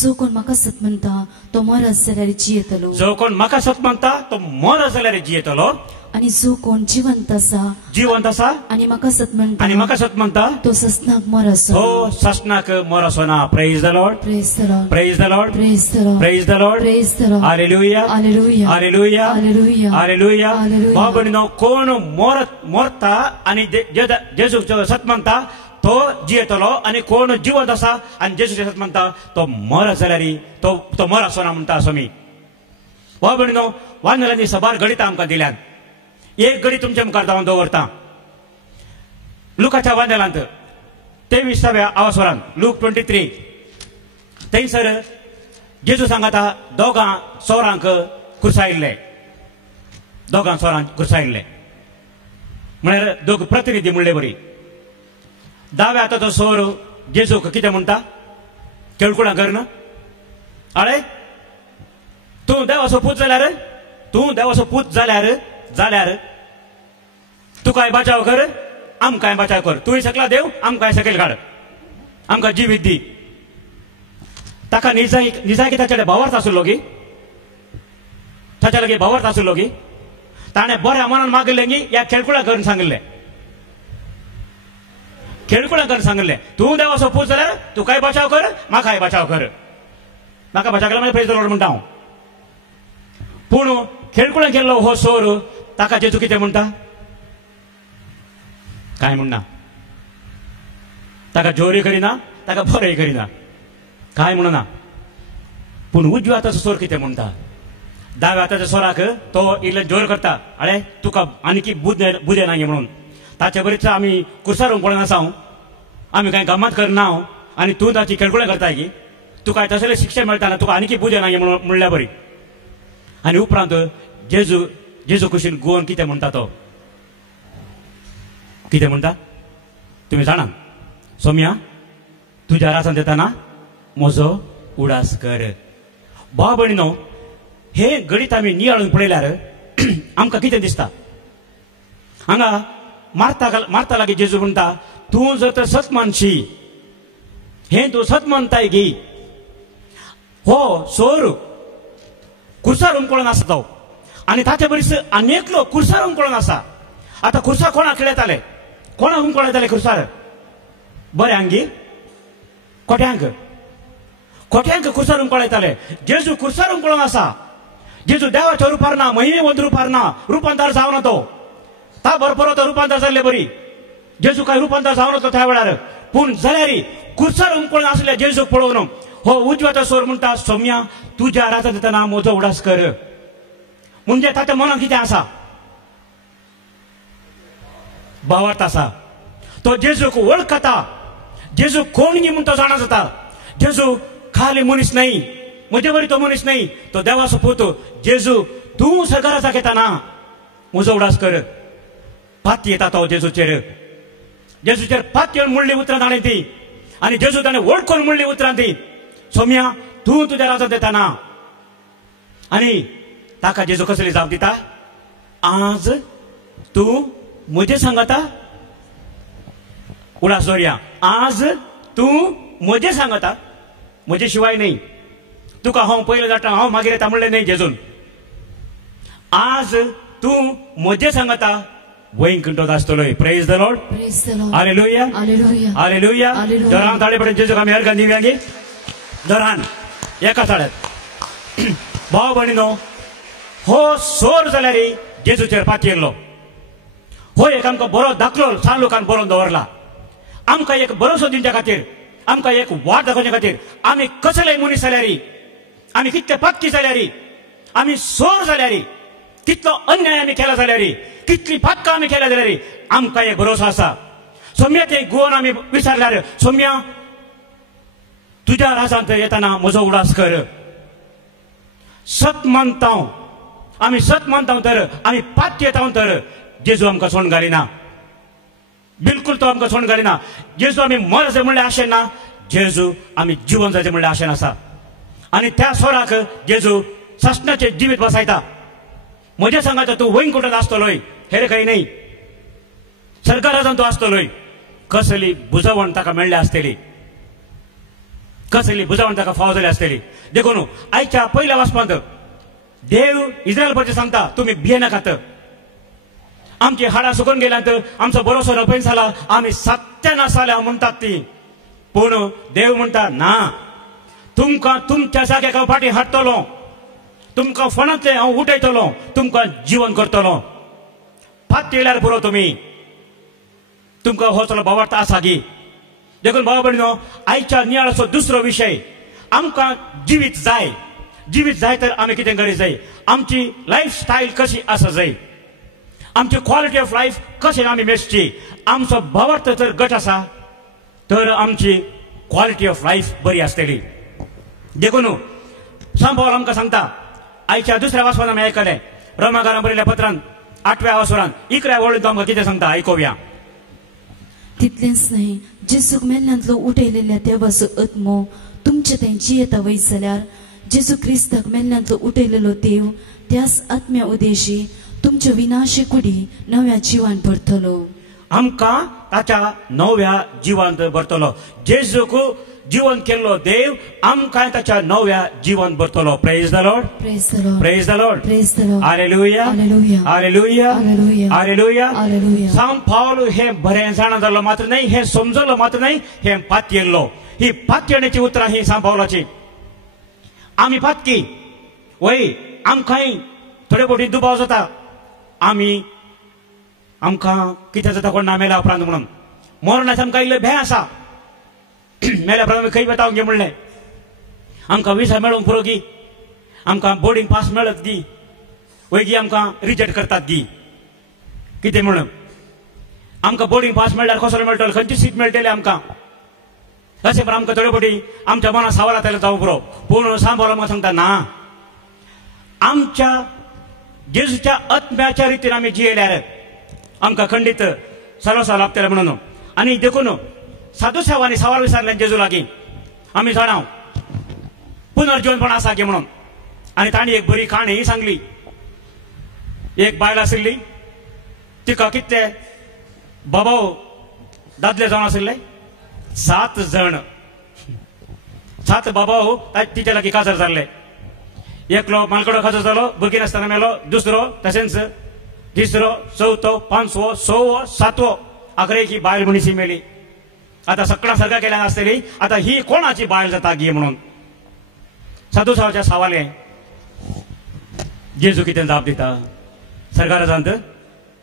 जो कोण म्हाका सत म्हणटा तो मरत जाल्यार जियेतलो जो कोण म्हाका सत म्हणटा तो मरत जाल्यार जियेतलो आनी जो कोण जिवंत आसा आनी म्हाका सत म्हणटा तो सस्नाक मरसो तो सस्नाक मरसो ना praise the Lord praise the Lord praise the Lord praise the Lord praise the Lord praise the Lord hallelujah hallelujah hallelujah hallelujah hallelujah hallelujah बाबणीनो कोण मरता आनी जेजूचो सत म्हणटा तो जियेतलो आनी कोण जिवंत आसा आनी जेजूचो सत म्हणटा तो मरत जाल्यार तो मरसो ना म्हणटा असो मी बाबणीनो वांदलांनी सबार गणितां आमकां दिल्यात एक गडी तुमच्या मुखार जावन दवरता लुकाच्या वांदलांत 23व्या आवासवरांत लूक 23 थंयसर जेजू सांगता दोगां सोरांक कुरसायल्ले म्हळ्यार दोग प्रतिनिधी म्हणले बरी दाव्या हाताचो सोर जेजूक कितें म्हणटा केळकुळां करना आळे तूं देवाचो पूत जाल्यार तू काय बचाव कर आमकांय बचाव कर तूंय सकला देव आमकांय सकयल काड आमकां जिवीत दी ताका निजाय ताचे भावार्थ आसलो गी ताच्या लागीं भावार्थ आसलो गी ताणें बऱ्या मनान मागले गी ह्या खेळकुळा करून सांगले तूं देवाचो पूत जाल्यार तूं काय बचाव कर म्हाकाय बचाव कर म्हाका बचाव केला प्रेज द लॉर्ड म्हणटा हांव पूण खेळकुळा केल्लो हो सोर ताका जेजू कितें म्हणटा काय म्हणना ताका जोरी करिना ताका बरें करिना काय म्हणना पूण उजव्या हाताचो सोर कितें म्हणटा दाव्या हाताच्या सोराक तो इल्लो जोर करता आळे तुका आनीक बुदे ना म्हणून ताचे बरीच आमी कुर्सारूंक पळोवन आसा आमी कांय गमात करना आनी तूं ताची खेळकुळें करता की तुका तसले शिक्षण मेळटा तुका आनीक बुदे ना म्हणल्यार बरी आनी उपरांत जेजू कुशीन गोवन कितें म्हणटा तो कितें म्हणटा तुमी जाणा सोम्या तुज्या रासान देताना म्हजो उडास कर बाबणीनो हे गणित आमी नियाळून पळयल्यार आमकां कितें दिसता हांगा मारता लागीं जेजू म्हणटा तूं जर तर सत मानशी हे तूं सत मानताय गी हो सोर कुर्सार उमकळून आसा तो आनी ताचे बरीच अनेक लोक कुर्सार उमकळून आसा आतां कुर्सार कोणाक खेळयताले कोणाक उमकळयताले कुर्सार बऱ्यांगी कोट्यांक कुर्सार उमकळयताले जेजू कुर्सार उमकळून आसा जेजू देवाच्या रुपार ना महिमेवंत रुपार ना रुपांतर जावना तो ता बरोबर तो रुपांतर जाल्ले बरी जेजू काय रुपांतर जावना तो त्या वेळार पूण जाल्यार कुर्सार उमकळून आसले जेजूक पळोवन हो उजव्याचो सोर म्हणटा सोम्या तुज्या राजा दितना म्हजो उडास कर म्हणजे ताच्या मनात कितें आसा भावार्थ आसा तो जेजूक वळखता जेजू कोण गी म्हूण तो जाणा जाता जेजू खाली मनीस न्हय म्हजे बरी तो मनीस न्हय तो देवाचो पूत जेजू तूं सरकाराचा घेताना म्हजो उडास कर पात येता तो जेजूचेर पात येवन म्हणली उतरां ताणें ती आनी जेजू ताणें वळखून म्हणली उतरां ती सोम्या तूं तुज्या राजा देताना आनी ताका जेजू कसली जाप दिता आज तूं म्हजे सांगता उडास दवरया आज तूं म्हजे सांगता म्हजे शिवाय न्हय तुका हांव पयलें जाता हांव मागीर येता म्हणलें न्हय जेजून आज तू म्हजे सांगता वैन कंटोत आसतलोय. Praise the Lord. Praise the Lord. Hallelujah. Hallelujah. Hallelujah. Hallelujah. दरान ताळे पडेन जेजू आमी हरकत दिव्यांगी दरान एका ताळ्यात भाव भयणीनो हो सोर जाल्यार जेजूचेर पातयल्लो. हो एक आमकां बरो दाखलो सान लोकांक बरोवन दवरला. आमकां एक भरोसो दिवच्या खातीर, आमकां एक वाट दाखोवच्या खातीर आमी कसलेय मनीस जाल्यार, आमी कितले पातकी जाल्यार, आमी सोर जाल्यार, कितलो अन्याय आमी केला जाल्यार, कितली पातकां आमी केल्या जाल्यार आमकां एक भरोसो आसा. सोम्या ते गोवन आमी विचारल्यार सोम्या तुज्या राजांत येताना म्हजो उडास कर. सत मानता आमी सत मानता तर आमी पात येता तर जेजू आमकां सोडून घालिना. बिलकुल तो आमकां सोडून घालिना. जेजू आमी मरचे म्हणलें आशें ना, जेजू आमी जिवन जाचें म्हणलें आशें आसा. आनी त्या सोराक जेजू सस्नाचे जिवीत बसयता. म्हज्या सांगात तूं वैकुंठांत आसतलोय, हेर काही नाही. सरकारांत तूं आसतलोय. कसली बुजवण ताका मेळ्ळी आसतली, कसली बुजवण ताका फाव जाली आसतली. देखून आयच्या पयल्या वाचपांत देव इस्रायल परते सांगता तुमी भियेनाकात. आमची हाडां सुकून गेल्यांत आमचो भरोसो नपयस जाला, आमी सत्यानाश जाल्या म्हणटात ती. पूण देव म्हणटा ना, तुमकां तुमच्या जाग्याक हांव फाटीं हाडटलो, तुमकां फणांतले हांव उठयतलो, तुमकां जीवन करतलो. फात येयल्यार पुरो तुमी, तुमकां हो चलो भावार्थ आसा गी. देखून भाव भयणीनो आयच्या नियाळाचो दुसरो विशय, आमकां जिवीत जाय. जिवीत जाय तर आमी कितें करूंक जाय, आमची लायफस्टायल कशी आसा जाय, आमची क्वॉलिटी ऑफ लायफ कशें आमी मेळची. आमचो भावार्थ जर गट आसा तर आमची क्वॉलिटी ऑफ लायफ बरी आसतली. देखून सान पावल आमकां सांगता, आयच्या दुसऱ्या वाचपान आमी आयकलें रोमाकारांक बरयल्ल्या पत्रांत 8व्या वासुरांत 11व्या वळींत आमकां कितें सांगता आयकुया. तितलेंच न्हय, जेजूक मेल्ल्यांतलो उठयलेल्या देवाचो आत्मो तुमचे थंय जियेता वयत जाल्यार जेजू क्रिस्ताक मेल्ल्यांतलो उठयलेलो देव त्याच आत्म्या उदेशी तुमच्या विनाशी कुडी नव्या जिवान भरतलो. आमकां ताच्या नव्या जिवांत भरतलो. जेजूक जीवन केल्लो देव आमकां ताच्या नव्या जीवन भरतलो. Praise the Lord. Praise the Lord. Praise the Lord. Praise the Lord. Hallelujah. Hallelujah. Hallelujah. Hallelujah. Hallelujah. Hallelujah. San पावल हे बरें जाणा जालो मात्र नाही, हे समजलो मात्र नाही, हे पातयेल्लो. ही पातयेण्याची उतरां ही सान पावलाची. आमी पातकी वय आमकांय थोडे फावटी दुबाव जाता, आमकां कितें जाता कोण ना मेल्या उपरांत म्हणून मरणाचें आमकां इल्लें भंय आसा. मेल्या उपरांत आमी खंय वता गे म्हणलें, आमकां विजा मेळोवंक पुरो गी, आमकां बोर्डींग पास मेळत गी, वय गी आमकां रिजेक्ट करतात गी. कितें म्हणून आमकां बोर्डींग पास मेळ्ळ्यार कसलो मेळटलो, खंयची सीट मेळटली आमकां, अशें पण आमकां थोडे फावटी आमच्या मनां सावर जातालें जावं पुरो. पूण सांबाळ आमकां सांगता ना, आमच्या जेजूच्या आत्म्याच्या रितीन आमी जियेल्यार आमकां खंडीत सर्वस्व लाभतलें म्हणून. आनी देखून साधू सेवांनी सवाल विचारले जेजू लागीं, आमी जाणाव पुनर्जीवनपण आसा गे म्हणून. आनी तांणी एक बरी काणी सांगली. एक बायल आशिल्ली, तिका कितले बाबाव दादले जावन आशिल्ले, 7 जण, 7 बाबाव तिच्या लागीं काजर जाल्ले. एकलो मालकडो काजर जालो, भुरगीं नासतना मेलो, दुसरो तशेंच, तिसरो, चवथो, 5वो, 6वो, 7वो, आखरेक ही बायल मनीस मेली. आता सगळा सगळ्या केल्या नासतली, आता ही कोणाची बायल जाता गी म्हणून. साधू सावाच्या सवाले जेजू कितें जाप दिता, सरकारांत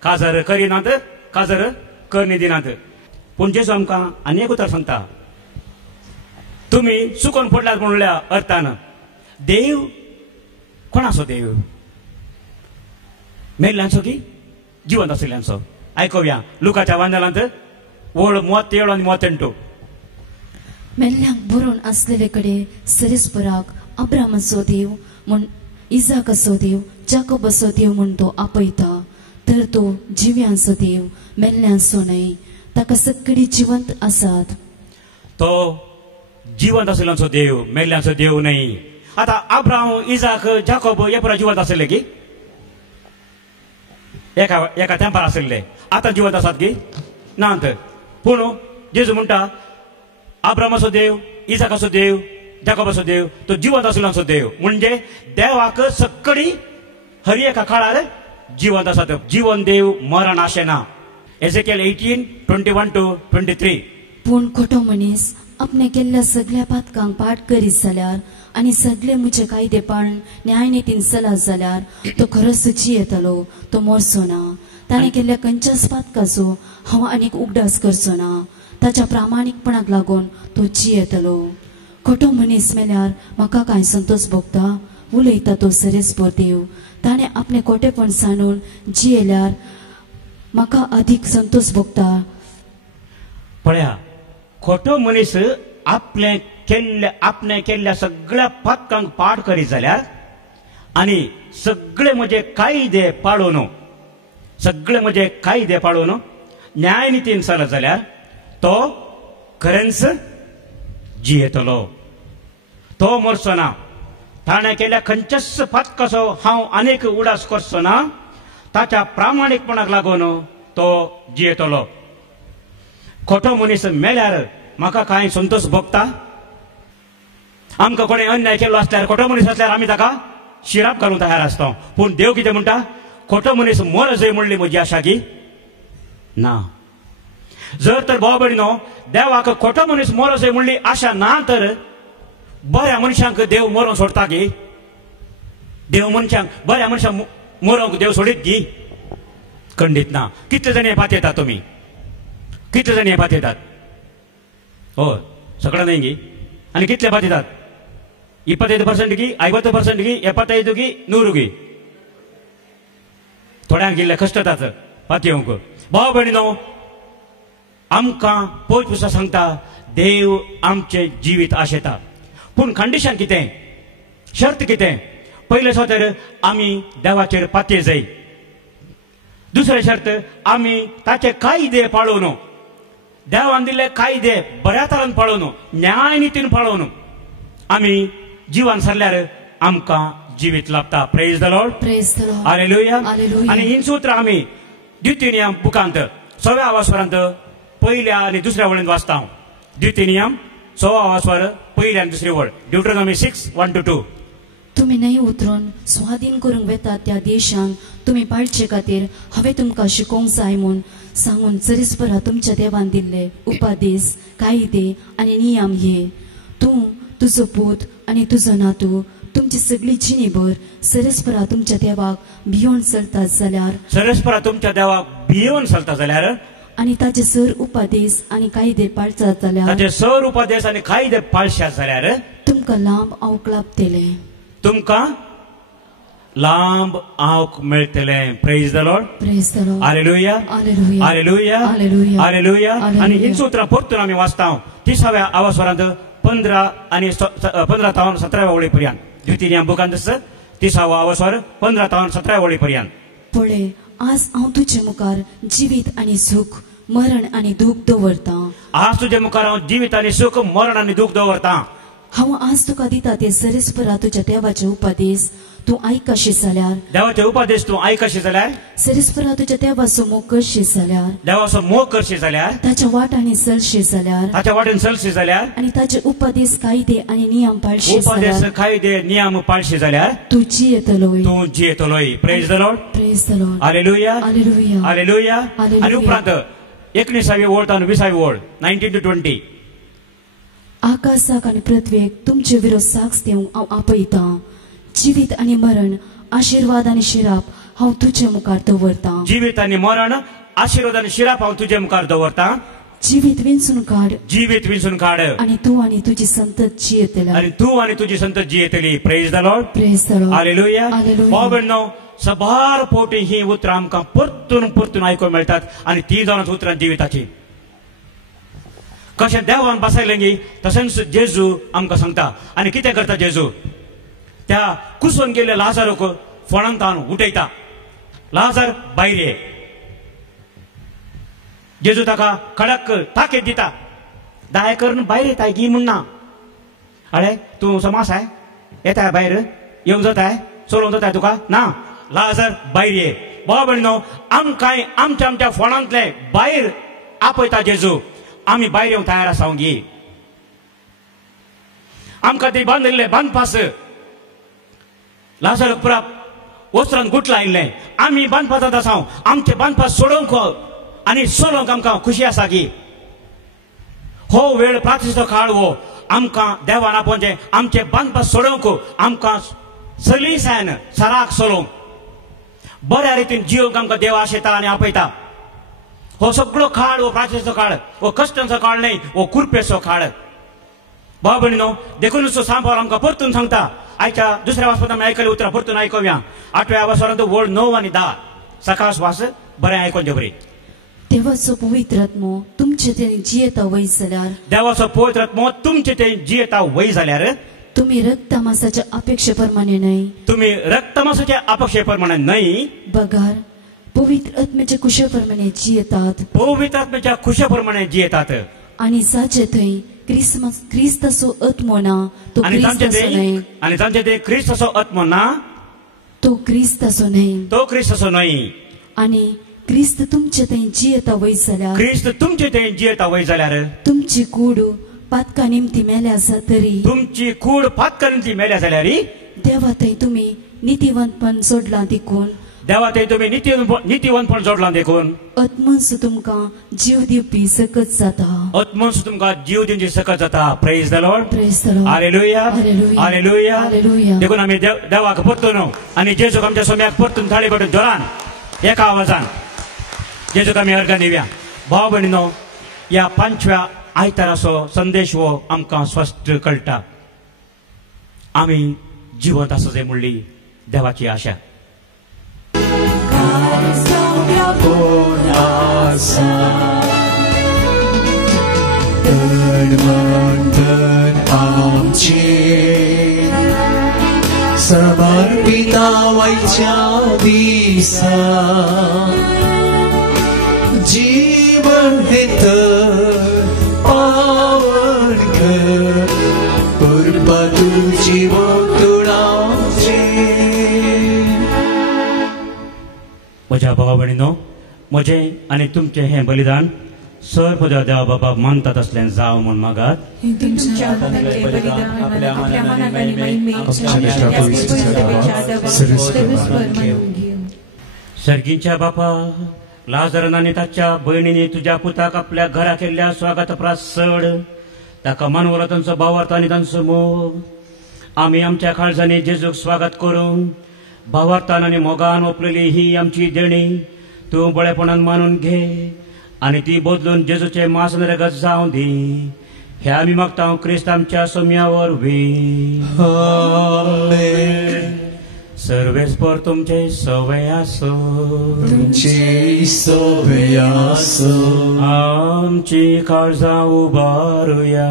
काजर करिनात, काजर करनी दिनात. पूण जेजू आमकां आनी एक उतर सांगता, तुमी चुकोवन पडल्यात म्हणल्या अर्थान देव कोणाचो देव, मेल्ल्यांचो की जिवंत आशिल्ल्यांचो. आयकुया लुकाच्या वांदलांत वळ 37 आनी 38. मेल्ल्यांक बरोवन आसलेले कडे सरेस्पराक अब्रामाचो देव म्हूण, इजाकाचो देव, जाकोबाचो देव म्हूण तो आपयता. तर तो जिव्यांचो देव, मेल्ल्यांचो न्हय, ताका सगळी जिवंत आसात. तो जिवंत आशिल्ल्यांचो देव, मेल्ल्यांचो देव न्हय. आता अब्राम, इजाक, जाकोब हे पुरा जिवंत आशिल्ले की एका तेंपार आशिल्ले, आतां जिवंत आसात की नात. पूण जेजू म्हणटा अब्रामाचो देव, इजाकाचो देव, जाकोबाचो देव, तो जिवंत आशिल्ल्यांचो देव. म्हणजे देवाक सगळी हर एका काळार जिवंत आसात. जीवन देव मरण आशेना. एजेकिएल 18:21-23. पूण खोटो मनीस आपणे केल्ल्या सगळ्या पातकांक पाठ करीत जाल्यार आनी सगळे मुजे कायदे पाळून न्याय नितीन चलत जाल्यार तो खरोच सुची येतलो, तो मरचो ना. ताणें केल्ल्या खंयच्याच पातकाचो हांव आनीक उगडास करचो ना. ताच्या प्रामाणीकपणाक लागून तो जियेतलो. खोटो मनीस मेल्यार म्हाका कांय संतोष भोगता उलयता तो सरेस्पोर देव. ताणें आपणे खोटेपण सांडून जियेल्यार म्हाका अधिक संतोष भोगता. पळया, खोटो मनीस आपणे केल्ल्या सगळ्या पातकांक पाठ करीत जाल्यार आनी सगळे म्हजे कायदे पाळून न्याय नितीन चलत जाल्यार तो खरेंच जियेतलो, तो मरचो ना. ताणें केल्या खंयच्याच पातकाचो हांव आनीक उडास करचो ना. ताच्या प्रामाणीकपणाक लागून तो जियेतलो. खोटो मनीस मेल्यार म्हाका कांय संतोष भोगता? आमकां कोणें अन्याय केलो आसल्यार, खोटो मनीस आसल्यार आमी ताका शिराप घालूंक तयार आसता. पूण देव कितें म्हणटा? खोटो मनीस मर जंय म्हणली म्हजी आशा की ना. जर तर भाव भयणीनो, देवाक खोटो मनीस मर जंय म्हणली आशा ना, तर बऱ्या मनशांक देव मरोवन सोडता की? देव मनशांक, बऱ्या मनशांक मरोवंक देव सोडीत की? खंडीत ना. कितले जण हे पात येतात तुमी? कितले जण हे पात येतात? हो, सगळं नाही गी. आणि कितले पात येतात? 25% की 50% की 75 की 100 की? थोड्यांक इल्ले कश्ट जातात पात येवंक. भाव भयणीनो, आमकां पयस पुस्तक सांगता देव आमचे जिवीत आशेता. पूण कंडिशन कितें? शर्त कितें? पयले तर आमी देवाचेर पातये जाय. दुसरे शर्त, आमी ताचे कायदे पाळून, देवान दिल्ले कायदे बऱ्या तरान पाळून, न्याय नितीन पाळून आमी जिवन सरल्यार आमकां जिवीत लाभता. Praise the Lord. Praise the Lord. Hallelujah. Hallelujah. आणि ही सूत्रां आमी द्वितीय बुकांत 6व्या वासरांत पहिल्या आणि दुसऱ्या वळींत वाचता. द्वितीय 6वा वासर पहिली आणि दुसरी वळ. ड्यूटरॉनॉमी 6:1-2. तुम्ही नाही उतरून स्वाधीन करूंक वेतात त्या देशांक तुम्ही पाळचे खातीर हांवें तुमकां शिकोवंक जाय म्हूण सांगून सरीसपरा तुमच्या देवान दिल्ले उपादेश, कायदे आनी नियम हे. तूं, तुजो पूत आनी तुजो नातू तुमची सगळी जिणेभर सरस्परा तुमच्या देवाक भियोन चलतात जाल्यार, सरस्परा तुमच्या देवाक भियोन चलता जाल्यार, आनी ताचे सर उपादेश आनी कायदे पाळतात जाल्यार, ताचे सर उपादेश आनी कायदे पाळशात जाल्यार तुमकां लांब आवक लाभतले. तुमकां लांब आवक मेळटले. Praise the Lord. Praise the Lord. Hallelujah. Hallelujah. Hallelujah. Hallelujah. Hallelujah. आणि ही सूत्रां परतून आमी वाचता 30व्या आवासवरांत 15 आणि 15 तावन 17व्या वळी पर्यंत. द्वितीय बुकांत 30वा आवासवर 15 तावन 17व्या वळी पर्यंत. पळय, आज हांव तुजे मुखार जिवीत आनी सुख, मरण आनी दूख दवरता. आज तुजे मुखार हांव जिवीत आनी सुख, मरण आनी दूख दवरता. हांव आज तुका दिता ते सरीसपरा तुज्या देवाचे उपदेश तूं आयकशी जाल्यार, देवाचे उपदेश तूं आयकशी जाल्यार, सरीसपरा तुज्या देवाचो मोग करशी जाल्यार, देवाचो मोग करशी जाल्यार, ताच्या वाटांनी चलशी जाल्यार, ताच्या वाटेन चलशी जाल्यार, आनी ताचे उपदेश, कायदे आनी नियम पाळशी उपदेश, जाल्यार कायदे, नियम पाळशी जाल्यार तूं जियेतलोय. तूं जियेतलोय. Praise the Lord. Praise the Lord. Hallelujah. Hallelujah. Hallelujah. Hallelujah. आणि उपरांत 19वी ओळ तान 20वी ओळ 19-20. आकाशाक आनी पृथ्वेक तुमचे विरोध साक्ष दिवंक हांव आपयता. जिवीत आनी मरण, आशीर्वाद आनी शिराप हांव तुजे मुखार दवरता. जिवीत आनी मरण, आशीर्वाद आनी शिराप हांव तुजे मुखार दवरता. जिवीत विंचून काड, जिवीत विंचून काड, आनी तूं आनी तुजी संतत जियेतली. आनी तूं आनी तुजी संतत जियेतली. Praise the Lord. Praise the Lord. Hallelujah. Hallelujah. भाव भयणीनो, सबार पोटी ही उतरां आमकां परतून परतून आयकूंक मेळटात आनी ती जावन उतरां जिविताची. कशें देवान बसयलें गी तशेंच जेजू आमकां सांगता. आनी कितें करता जेजू? त्या कुसोन गेल्ल्या लाजाराक फणांत हाडून उठयता. लाजार भायर ये. जेजू ताका कडक ताकीद दिता. दाय करून भायर येताय गी म्हणना. अळे तूं समास आहे, येताय भायर, येवंक जाताय, सोडूंक जाताय तुका? ना, लाजार भायर ये. भाव भयणीनो, आमकांय आमच्या आमच्या फोणांतले भायर आपयता जेजू. आमी भायर येवंक तयार आसा गी. आमकां ते बांदिल्ले बांदपास लाजाराक पुराप वस्त्रान गुट लायिल्लें आमी बांदपाचांत आसा आमचे बांदपाक सोडूंक आनी सोलोंक आमकां खुशी आसा की हो वेळ प्रार्थनेचो काळ हो आमकां देवान आपोवचें आमचे बांदपाक सोडूंक आमकां सलीसायन सराक सोलोंक बऱ्या रितीन जियोंक आमकां देव आशेता आनी आपयता हो सगळो काळ हो प्रार्थनेचो काळ हो कश्टांचो काळ न्हय हो कुरपेचो काळ भाव भयणीनो देखून सांबार आमकां परतून सांगता आयच्या दुसऱ्या वाचपांत आमी आयकलें उतरां परतून आयकुया 8व्या वाचपांत वळ 9 आनी 10 सकाळ वास बरें आयकोन बरें देवाचो पवित्र आत्मो तुमचे ते जियेता वय जाल्यार देवाचो पवित्र आत्मो तुमचे ते जियेता वय जाल्यार तुम्ही रक्तमासाच्या अपेक्षेप्रमाणे नाही तुम्ही रक्तमासाच्या अपेक्षेप्रमाणे नाही बगार पवित्र आत्म्याच्या कुशाप्रमाणे जियेतात पवित्र आत्म्याच्या कुशाप्रमाणे जियेतात आणि जाचे थंय क्रिस्ताचो आत्मो ना तो क्रिस्ताचो न्हय आणि तांचे ते क्रिस्ताचो आत्मो ना तो क्रिस्ताचो न्हय तो क्रिस्ताचो न्हय आणि क्रिस्त तुमचे थंय जियेता वय जाल्यार क्रिस्त तुमचे ते जियेता वय जाल्यार तुमची कूड पातका निमती मेल्या आसा तरी तुमची कूड पातका निमती मेल्या जाल्यार देवा थंय तुम्ही नितीवंतपण जोडला देखून देवा थंय तुम्ही नितीवंतपण जोडला देखून आत्मस तुमकां जीव दिवपी सकत जाता आत्मस तुमकां जीव दिवची सकत जाता praise the Lord praise the Lord hallelujah hallelujah hallelujah देखून आमी देवाक परतून आनी जेजूक आमच्या सोम्याक परतून थाळी पडून जोरान एका आवाजान जेजूक आमी अर्घ दिवया भाव भयणीनो ह्या 5व्या आयताराचो संदेश हो आमकां स्पश्ट कळटा आमी जिवंत आसा जे म्हणली देवाची आशा समर्पिता वैच्या दिसा जीवन हेत पावन कर कृपा तुझी वतुळाचे म्हज्या भावा भयणीनो म्हजें आनी तुमचें हें बलिदान सर्वपदा देवा बाबा मानतात असलें जावं म्हूण मागात सर्गींच्या बापा लाजरान आनी ताच्या भयणींनी तुज्या पुताक आपल्या घरा केल्ल्या स्वागत प्रासड ताका मानवला तांचो भावार्थ आनी तांचो मोग आमी आमच्या काळजांनी जेजूक स्वागत करूं भावार्थान आनी मोगान ओपलेली ही आमची देणी तूं बळेपणान मानून घे आनी ती बदलून जेजूचे मासन रगत जावं दी हे आमी मागता क्रिस्त आमच्या सोम्या वरवीं सर्वेस्पर तुमचे सवय आसो तुमची सवय आसो आमची काळजां उबारुया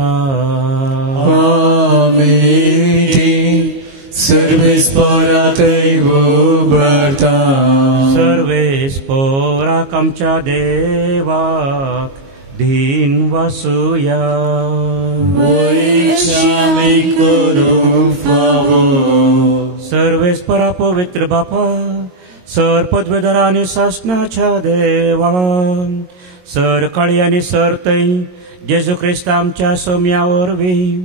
सर्वेस्पराक उबारता सर्वेस्पराक आमच्या देवाक धीन वासुया सर्वेस्परा पवित्र बापा सर पदवेदार आनी शासनाच्या देवान सर काळी आनी सर तै जेजू क्रिस्त आमच्या सोम्या वरवीं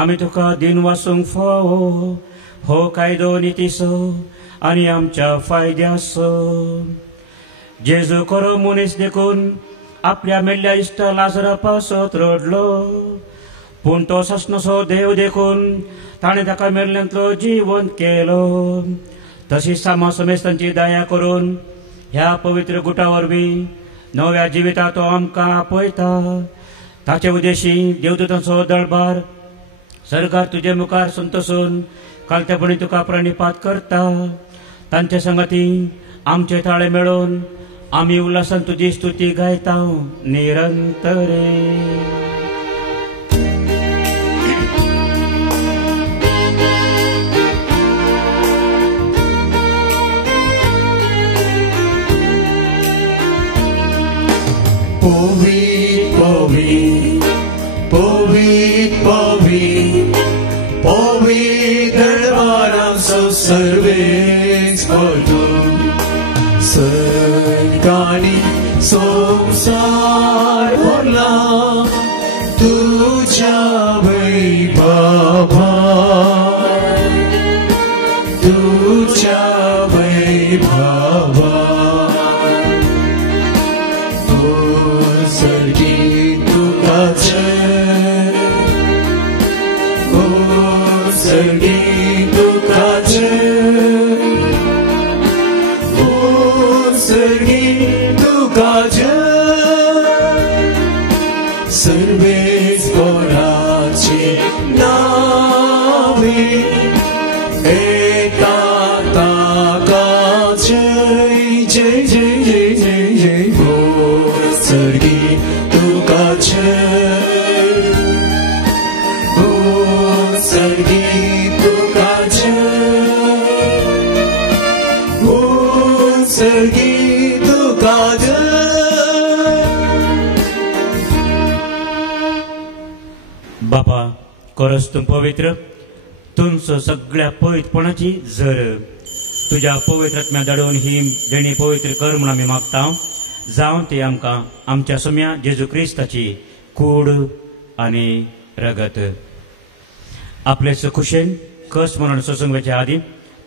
आमी तुका दिन वासूंक फावो हो कायदो नितीसो आनी आमच्या फायद्यासो जेजू खरो मनीस देखून आपल्या मेल्ल्या इश्ट लाजरा पासत रडलो पूण तो सस्नसो देव देखून ताणें ताका मेल्ल्यांतलो जिवंत केलो तशी सामा समेस तांची दया करून ह्या पवित्र गुटा वरवीं नव्या जिविता तो आमकां आपयता ताचे उद्देशी देवदूतांचो दळबार सरकार तुजे मुखार संतोसून कालतेपणी तुका प्रणिपात करता तांचे संगती आमचे ताळे मेळोवन आमी उल्हासान तुजी स्तुती गायता निरंतरे Povit, povit, povit, povit, povit, dărbaram sau सर्वेच पडतो सरकानी संसार भरला तुझ्या वैभवा तुझ्या सर्गी दुखाचे सर्गी दुखाचे सर्वेच कोणाची नावे एका ताकाचे जय जय जय जय जय हो सर्गी दुखाचे हो सर्गी दुखाचे हो सर्गी दुखाचे बापा खरंच तूं पवित्र तुमचो सगळ्या पवित्रपणाची जर तुझ्या पवित्र आत्म्या धाडून ही देणी पवित्र कर म्हणून आमी मागता जावन ती आमकां आमच्या सुम्या जेजू क्रिस्ताची कूड आनी रगत आपलेच खुशेन कस म्हणून सत्संगाच्या आदी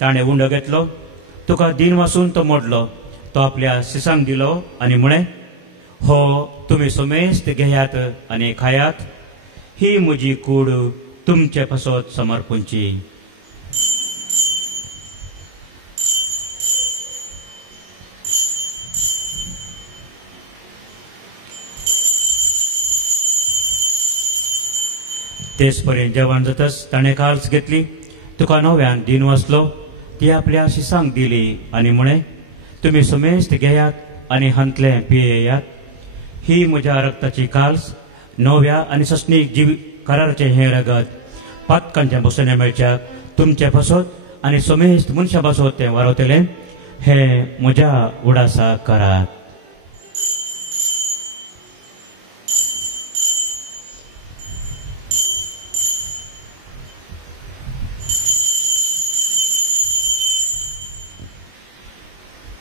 ताणें उंडो घेतलो तुका दिन वासून तो मोडलो तो आपल्या शिसांक दिलो आनी म्हणे हो तुमी सोमेस्त घेयात आनी खायात ही म्हजी कूड तुमचे पासत समर्पूंची तेच पर्यंत जेवण जाताच ताणें काल्स घेतली तुका नव्यान दिन वसलो ती आपल्या शिसांक दिली आनी म्हणे तुमी सुमेस्त घेयात आनी हंतले पियेयात ही म्हज्या रक्ताची काल्स नव्या आनी सस्नीक जीव कराराचे हें रगत पातकांच्या बसोन्या मेळच्याक तुमचे पासत आनी सोमेस्त मनशा पासत तें वारवतलें हें म्हज्या उडासा करात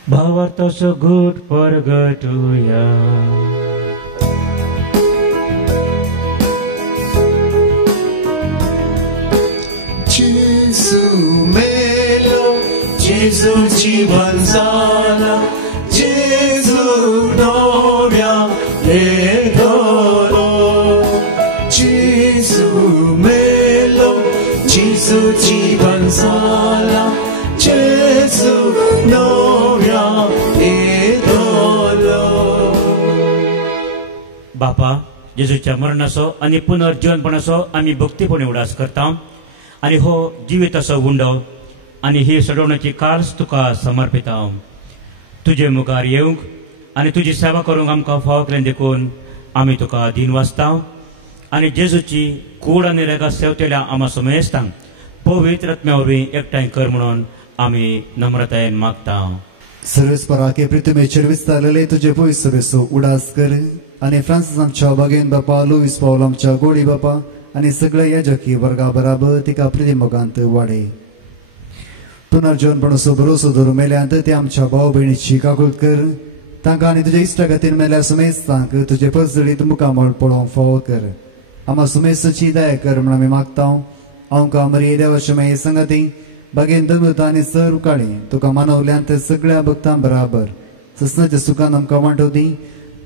भावार्थाचो घोट परगटुया जेजू मेलो जेजू जीवन जाला जेजू नव्या येतलो जेजू मेलो जेजू जीवन जाला जेजू नव्या येतलो बापा जेजूच्या मरणाचो आनी पुनर्जीवनपणाचो आमी भक्तीपणे उडास करता आनी हो जिवीत असो उंडो आनी ही सडोवण्याची काल्स तुका समर्पिता तुजे मुखार येवंक आनी तुजी सेवा करूंक आमकां फाव केलें देखून आमी तुका दिन वाचता आनी जेजूची कूड आनी रेगा सेवतेल्या आमा सोमेस्तांक पवित्र आत्म्या वरवीं एकठांय कर म्हणून आमी नम्रतायेन मागता सर्वेस्पराके पृथ्वीचेर विस्तारलेले तुजे पवित्र उडास कर आनी फ्रांसीस आमच्या बागेन बापा लुईस पावल आमच्या गोडी बापा आनी सगळे याजकी वर्गा बराबर तिका प्रेमोगांत वाडे पुनर्जीवनपणाचो भरोसो धरून मेल्यांत ते आमच्या भाव भयणीची काकूळ कर तांकां आनी तुज्या इश्टा खातीर मेल्या सुमेस्तांक तुजे परसडीत मुखामळ पळोवंक फावो कर आमा सुमेस्ताची दया कर म्हण आमी मागता आमकां मरी देवाच्या माये संगती बागेन दवरता आनी सर उकाळी तुका मानवल्यांत सगळ्या भक्तां बराबर ससनाच्या सुखान आमकां वांटोवदी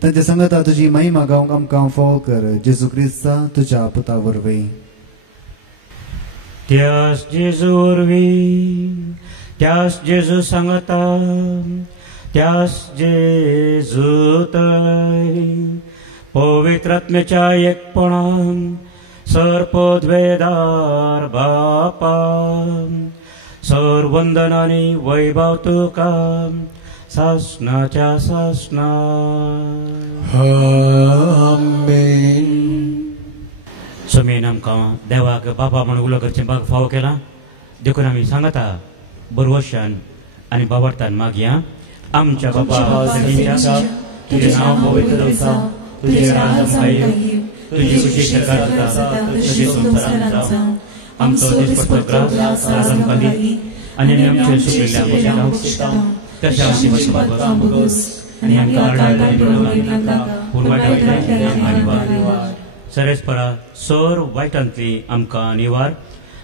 तांच्या संगता तुजी महिमा गावंक आमकां फावो कर जेजू क्रिस्ता तुज्या पुता वरवीं त्यास जेजू वरवीं त्यास जेजू सांगता त्यास जेजू तय पवित्र आत्म्याच्या एकपणान सरपदवेदार बापा सर वंदनानी वैभव तुका सासनाच्या सासना आमेन समेन आमकां देवाक बाबा म्हणून उलो करचें भाग फावो केला देखून आमी सांगता बरवशान आनी बाबार्थान मागया आमच्या बाबा जगीच्या तुजें नांव पवित्र जावं तुजें राज्य येवं तुजी खुशी सरकार जाता तशी संवसारांत जावं आमचो दिसपट्टो ग्रास आज आमकां दी आनी आमचे सुकलेल्या मोगांक तशें आमची मागोस आनी आमकां आडा पूण वायटांतल्यान आमी निवार सरेस्परा सर वायटांतली आमकां निवार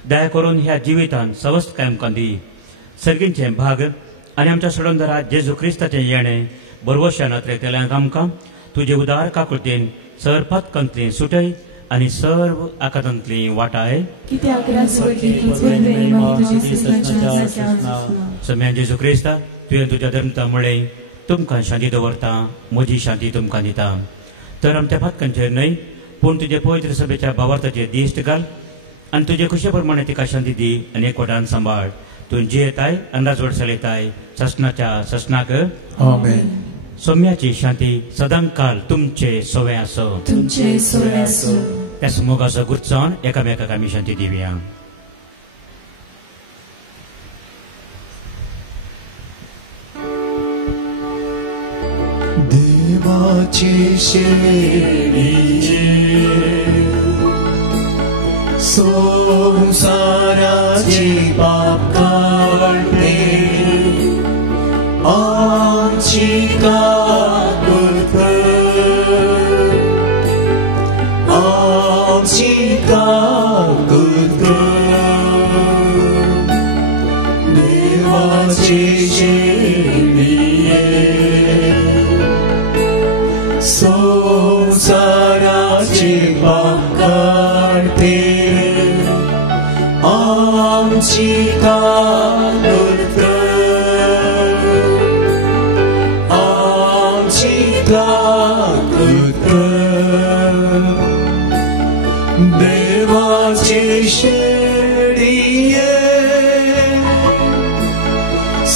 दया करून ह्या जिवितान सवस्त काय आमकां दी सर्गींचे भाग आनी आमच्या सडोंदरा जेजू क्रिस्ताचें येणें बरवशान अत्रेतल्यांक आमकां तुजे उदार काकुळतेन सरपत कंतली सुटय आणि सर्व आकांतांतली वाटाय कित्याक राजवटी तुझे प्रेम आणि तुझे सत्याच्या सम्या जेजू क्रिस्ता तुवें तुज्या धर्मतामुळे तुमकां शांती दवरता म्हजी शांती तुमकां दिता तर आमच्या फातकांचेर न्हय पूण तुजे पवित्र सभेच्या भावार्थाचेर दिश्ट घाल आनी तुजे खुशे प्रमाणे तिका शांती दी आनी एकवटान सांबाळ तूं जियेताय आनी राजवट चलयताय ससनाच्या ससनाक आमेन. सौम्याची शांती सदांकाल तुमचे सोवे आसो तुमचे सोवे आसो. त्या मोगाचो गुरचोन एकामेकाक आमी शांती दिवया. देवाची शेळी संसाराची पाप काढणे आमची काकूत आमची काकूत देवाची शेळी संसाराची पाप काढते आमची काकूत आमची काकूत देवाची शेळिये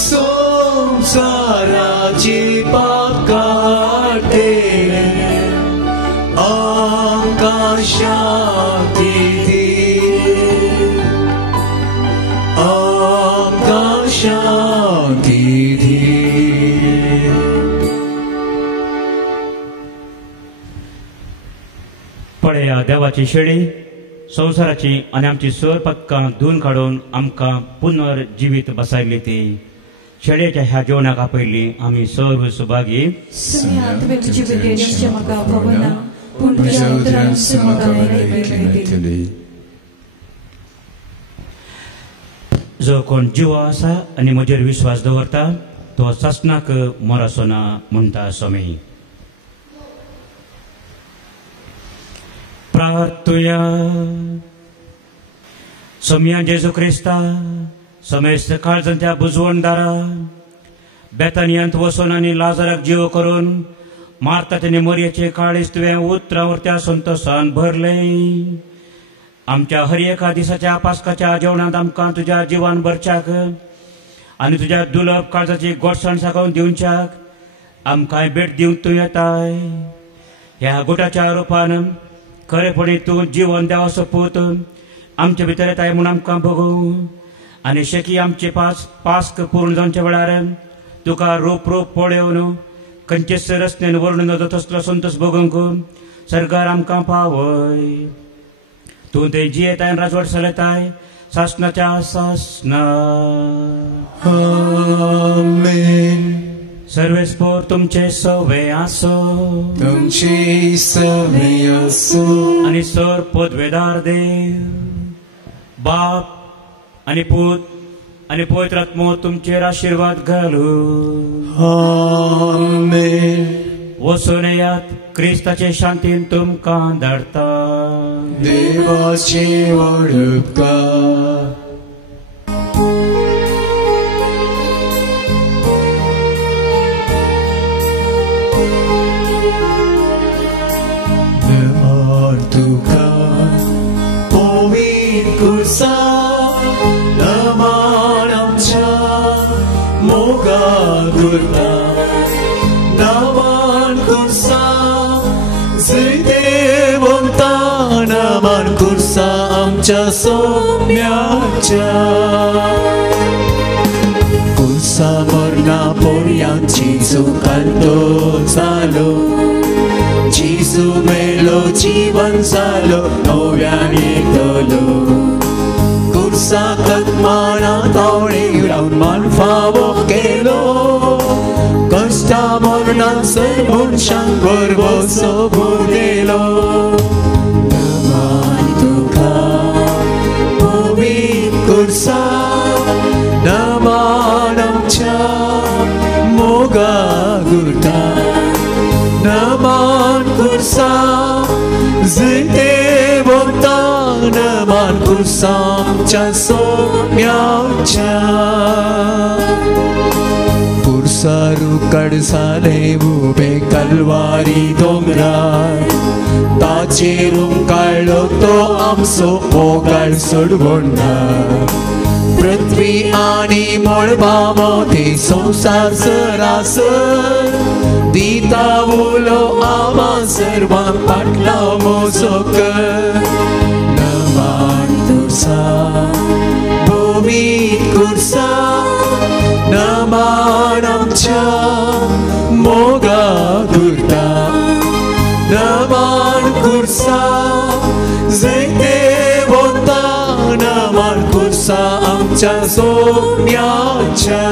संसाराची पाप काढते आमकां शांती दी आमकां शांती दी. पळया देवाची शेळी संसाराची आनी आमची सर पक्कां धुवन काडून आमकां पुनर्जिवीत बसायली ती शेळयेच्या ह्या जेवणाक आपयल्ली आमी सर्व सुभागी. सम्या तुवें तुजी विद्येची म्हाका भावना पूण तुज्या उतरान म्हाका बरें केली. जो कोण जिवो आसा आनी म्हजेर विश्वास दवरता तो ससनाक मरसो ना म्हणटा स्वामी. प्रार्थुया. सम्या जेजू क्रिस्ता समेस्त काळजांच्या बुजवणदारा बेतानियांत वचून आनी लाजाराक जिवो करून मारतात आनी मरयेचे काळीज तुवें उतरावर त्या संतोशान भरले. आमच्या हर एका दिसाच्या पास्काच्या जेवणांत आमकां तुज्या जिवान भरच्याक आनी तुज्या दुलभ काळजाची गोडसाण सागोवन दिवच्याक आमकां भेट दिवंक तूं येताय. ह्या गुटाच्या रुपान खरेपणी तूं जिवन देवाचो पूत आमचे भितर येताय म्हूण आमकां भोगूं आनी शेकी आमचे पास्क पूर्ण जावचे वेळार तुका रूप रूप पळोवन खंयचेच रस्त्यान वर्णन तसलो संतोश भोगूंक सरकार आमकां पावय. तूं ते जियेताय राजवट चलयताय सासनाच्या सासना. आमेन. सर्वेस्पोर तुमचे सवे आसो तुमची सवे आसो आनी सर पदवेदार देव बाप आनी पूत आनी पवित्र आत्मो तुमचेर आशीर्वाद घालू. आमेन. वचून येयात क्रिस्ताचे शांतीन तुमकां धाडटा. देवाची वडपकार. नमन तुका पवित्र कुर्सा नमन आमच्या मोगा गुरता नमन कुर्सा देवंता नमन कुर्सा आमच्या सौम्याच्या कुर्सा मरणा पोरयांची सुखांतो जालो जिजू मेलो जीवन जालो नव्याने तलो कुर्सा कदमाना तावळे रावन मान फावो केलो कष्टा मरणान सर मनशांक बरवो सोबू दिलो. नमन तुका पवित्र कुर्सा नमन आमच्या मोगा गुरता नमन कुर्सा जिते नमान खुर्सा आमच्या सोम्याच्या खुर्सारू कडसाले उबे कलवारी दोंगरार ताचेरून काढलो तो आमचो मोगाळ सोडवोना पृथ्वी आणि मळबामो ते संसार सरासर दिता उलो आमा सर्वांक पाटला मोजोक नमान खुर्सा भुमीत खुर्सा नमान आमच्या मोगा दुर्ता नमान खुर्सा जैते वोता नमान खुर्सा आमच्या सोम्याच्या